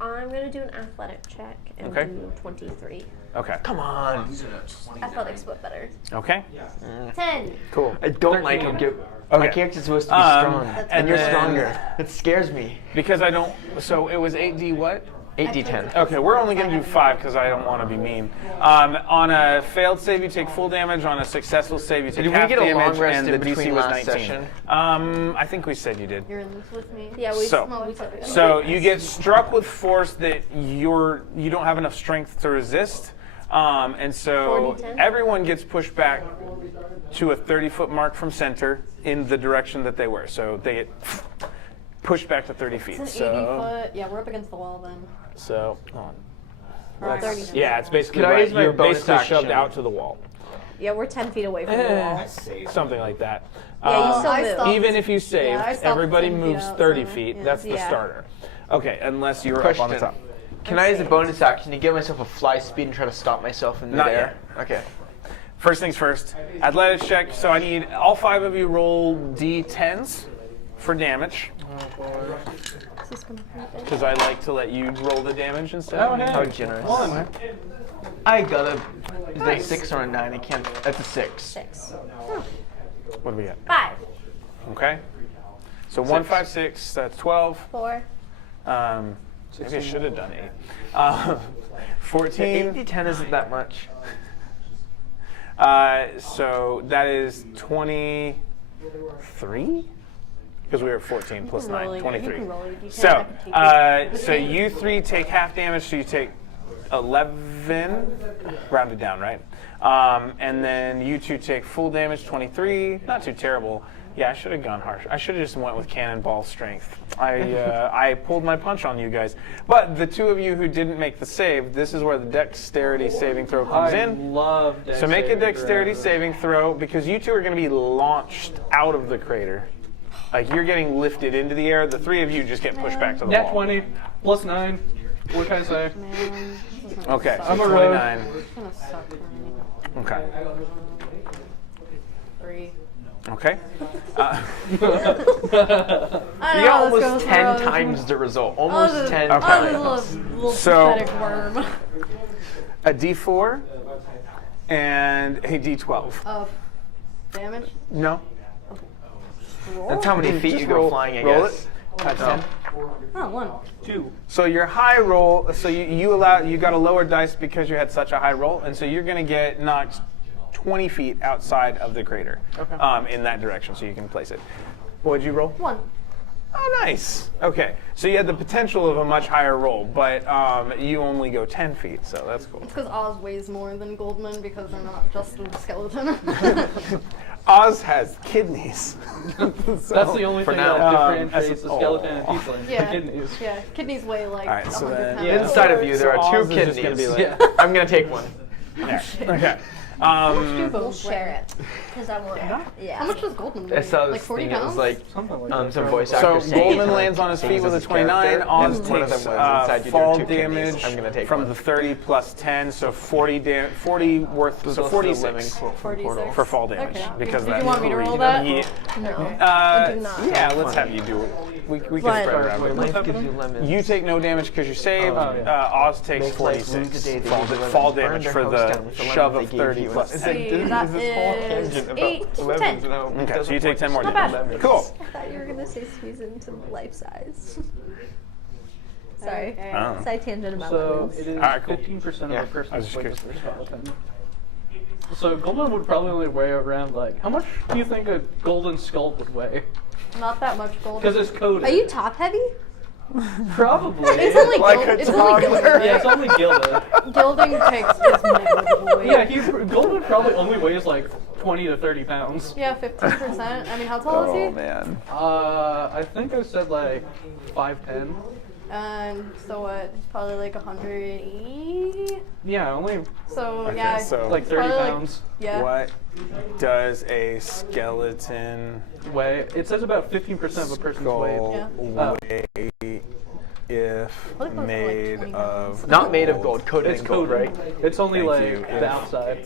I'm gonna do an athletic check and Okay. do 23. Okay. Come on. Athletics, but better. Okay. 10. Cool. I don't like him. My Okay. character's supposed to be strong. and And you're then- stronger. It scares me. Because I don't. So it was 8d what? 8d10. Okay, we're only going to do 5 because I don't want to be mean. On a failed save, you take full damage. On a successful save, you take Did we half get a long damage, rest and in the DC between was last 19. session? I think we said you did. You're in this with me. Yeah, we So- we said it. So you get struck with force that you don't have enough strength to resist, and so 4d10? everyone gets pushed back to a 30-foot mark from center in the direction that they were. So they get pushed back to 30 feet. It's an 80 So foot. Yeah, we're up against the wall then. hold on. Or 30. Yeah, it's basically Could I right. use my You're bonus basically shoved action? out to the wall. Yeah, we're 10 feet away from the wall. Something like that. Yeah, you still I move. stopped- Even if you save, I stopped everybody 10 feet moves out, 30 so, feet. yeah. That's the Yeah. starter. Okay, unless you're up on the Question. top. Can I use a bonus action to give myself a fly speed and try to stop myself in Not midair? Okay. First things first, athletics check. So I need all 5 of you roll d10s for damage, Is this gonna hurt it? because I like to let you roll the damage instead. Oh, hey. How generous. One. I got a. Is that a 6 or a 9? I can't. That's a 6. 6. What do we got? 5. Okay. So 1, 5, 6. That's 12. 4. Maybe I should have done 8. 14. 8d10 isn't that much. So that is 23? Because we were 14 plus 9, roll it. 23. You can roll it. You So, can't take so you 3 take half damage, so you take 11, rounded down, right? And then you 2 take full damage, 23. Not too terrible. Yeah, I should have gone harsh. I should have just went with cannonball strength. I pulled my punch on you guys. But the 2 of you who didn't make the save, this is where the dexterity saving throw comes I in. love So make a dexterity saving throw, because you 2 are going to be launched out of the crater. Like, you're getting lifted into the air. The 3 of you just get pushed back to the Nat wall. 20 plus 9. What can I say? Man, this is gonna Okay, so I'm a rogue. 29. It's gonna suck for me. Okay. 3. Okay. I You know got how this almost goes, 10 bro. times the result. Oh, Almost this- 10 oh, times. this little So- pathetic worm. A D4 and a D12. Of damage. No. That's how many feet Just you go roll- flying, I roll guess. it. Times 10. Oh, 1. 2. So your high roll, so you got a lower dice because you had such a high roll, and so you're going to get knocked 20 feet outside of the crater, in that direction, so you can place it. What did you roll? 1. Oh, nice. Okay, so you had the potential of a much higher roll, but you only go 10 feet, so that's cool. It's because Oz weighs more than Goldman because they're not just a skeleton. Oz has kidneys. That's the only thing now. that Um, differentiates the skeleton and tiefling. yeah. Kidneys. Yeah. Kidneys weigh like All right, so 100 then- pounds. Yeah. Inside of you, there So are 2 Oz is just gonna kidneys. be like- Yeah. I'm going to take one. Okay. We'll share it. Because I want Yeah. How much does Goldman weigh? I saw this Like 40 thing. It was pounds? like Something like that. some voice So actors saying Goldman like, lands on his feet things with a as 29. character, Oz and one of takes them was inside you, there are fall 2 kidneys. damage I'm going to take from one. the 30 plus 10, so 40 worth, There's so also a living 46 quote from 46. Portal. for fall damage. Okay. Because Did that you want me to roll that? Yeah. No. I do not. Yeah, let's have you do it. we can What? spread around. What's But Life gives you happening? lemons. you take no damage because you're saved. Oh, yeah. Oz takes Makes life lose 46 a day, they fall, give you fall lemons. Burn damage their for house the down with the shove lemons of they 30 gave you. plus It's 10. like, See, that this whole is tangent about 8 to lemons 10. now. Okay, so you take 10 more Not damage. bad. Cool. I thought you were gonna say squeeze it into life size. Sorry. Okay. Oh. Side tangent about So lemons. it is Alright, cool. 15% Yeah, of a I person's was just weight curious. is their skeleton. So golden would probably only weigh around like, how much do you think a golden skull would weigh? Not that much gold. Because it's coded. Are you top heavy? Probably. It's only Like gold. a It's only toddler. gilded. Yeah, it's only gilded. Gilding takes just negligible weight. Yeah, golden probably only weighs like 20 to 30 pounds. Yeah, 15%. I mean, how tall Oh, is he? man. I think I said like 5'10". And so what? Probably like 180. Yeah, only So Okay, yeah, so- like 30 probably like- pounds. yeah. What does a skeleton Weigh. It says about 15% of a person's weight. skull Yeah. weigh if What if it was like made 20 of Not made of gold, coated It's in gold, coded. right? It's only Thank like you. the outside.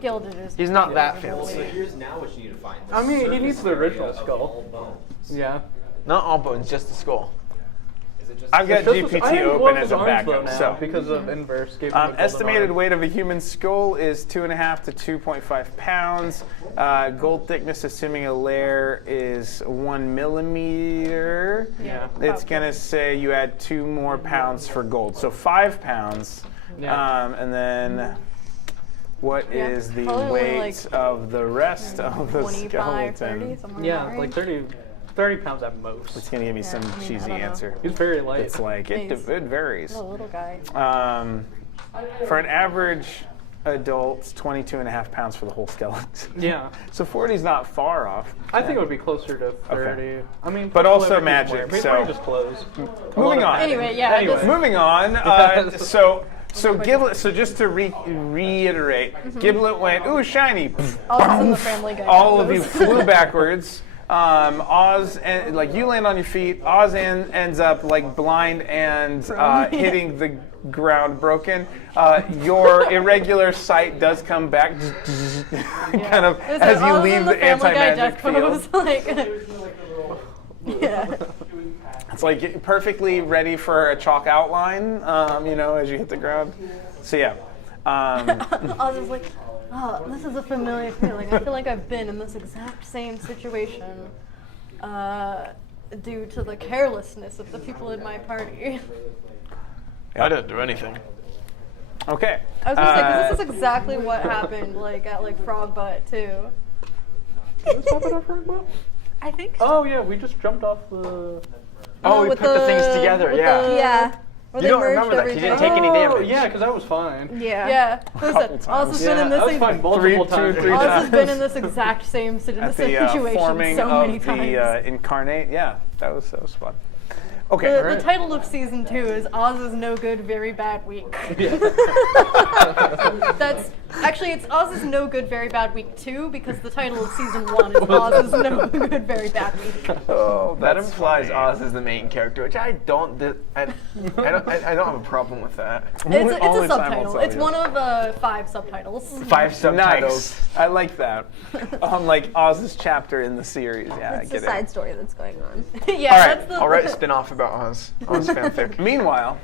Gilded is. He's not that So fancy. here's now what you need to find. I mean, he surface needs the area original of skull. all bones. Yeah. Not all bones, just the skull. Is it just I've got It's just- I GPT didn't open love as his a arms, though, backup. now So because of inverse. Gave him the golden estimated arm. weight of a human skull is 2.5 to 2.5 pounds. Gold thickness, assuming a layer is 1 millimeter. Yeah. It's gonna say you add 2 more pounds for gold, so 5 pounds. Yeah. And then what Yeah, is the probably only weight like of the rest of the 25, 30, skeleton? somewhere. Yeah, in that like range. 30 pounds at most. It's gonna give me some I mean, I cheesy don't know. answer. He's very light. It's like it He's- varies. Oh, little guy. For an average adult, it's 22 and a half pounds for the whole skeleton. Yeah. So 40 is not far off. I think it would be closer to 30. I mean, But also whatever he's magic, wearing. He's so- wearing just clothes. Moving on. Anyway, yeah. Anyway. Just, Moving on. So Giblet. So just to reiterate, Giblet went, ooh, shiny. all of in the Family Guy. All of you photos. flew backwards. Oz, and like you land on your feet. Oz ends up like blind and hitting the ground broken. Your irregular sight does come back, kind of It was as like, you all of leave in the Family Guy anti-magic death field. pose, like, yeah. It's like perfectly ready for a chalk outline, as you hit the ground. So yeah. I was just like, oh, this is a familiar feeling. I feel like I've been in this exact same situation due to the carelessness of the people in my party. I didn't do anything. Okay. I was gonna say, 'cause this is exactly what happened, like at like Frog Butt too. I think. Oh yeah, we just jumped off the. Oh, we with put the things together, with yeah. Yeah. Where You they don't merged remember that, 'cause you everything. didn't take any Oh, damage. yeah, because I was fine. Yeah. Yeah. Who's Couple it? Oz has times. been in I was this. fine multiple Three times. times. Been in this exact same At the situation forming so many of times. the incarnate. Yeah, that was fun. Okay. The title of season 2 is Oz's No Good, Very Bad Week. That's actually it's Oz's No Good, Very Bad Week 2 because the title of season 1 is Oz's No Good, Very Bad Week. Oh, That implies Oz is the main character, which I don't have a problem with that. It's a Always subtitle. It's simultaneous. one of 5 subtitles. 5 subtitles. Nice. I like that. Like Oz's chapter in the series. Yeah, It's I a get side story that's going on. Yeah, All right, that's the. I'll write a spin-off about Oz. Oz fanfic. it. Meanwhile,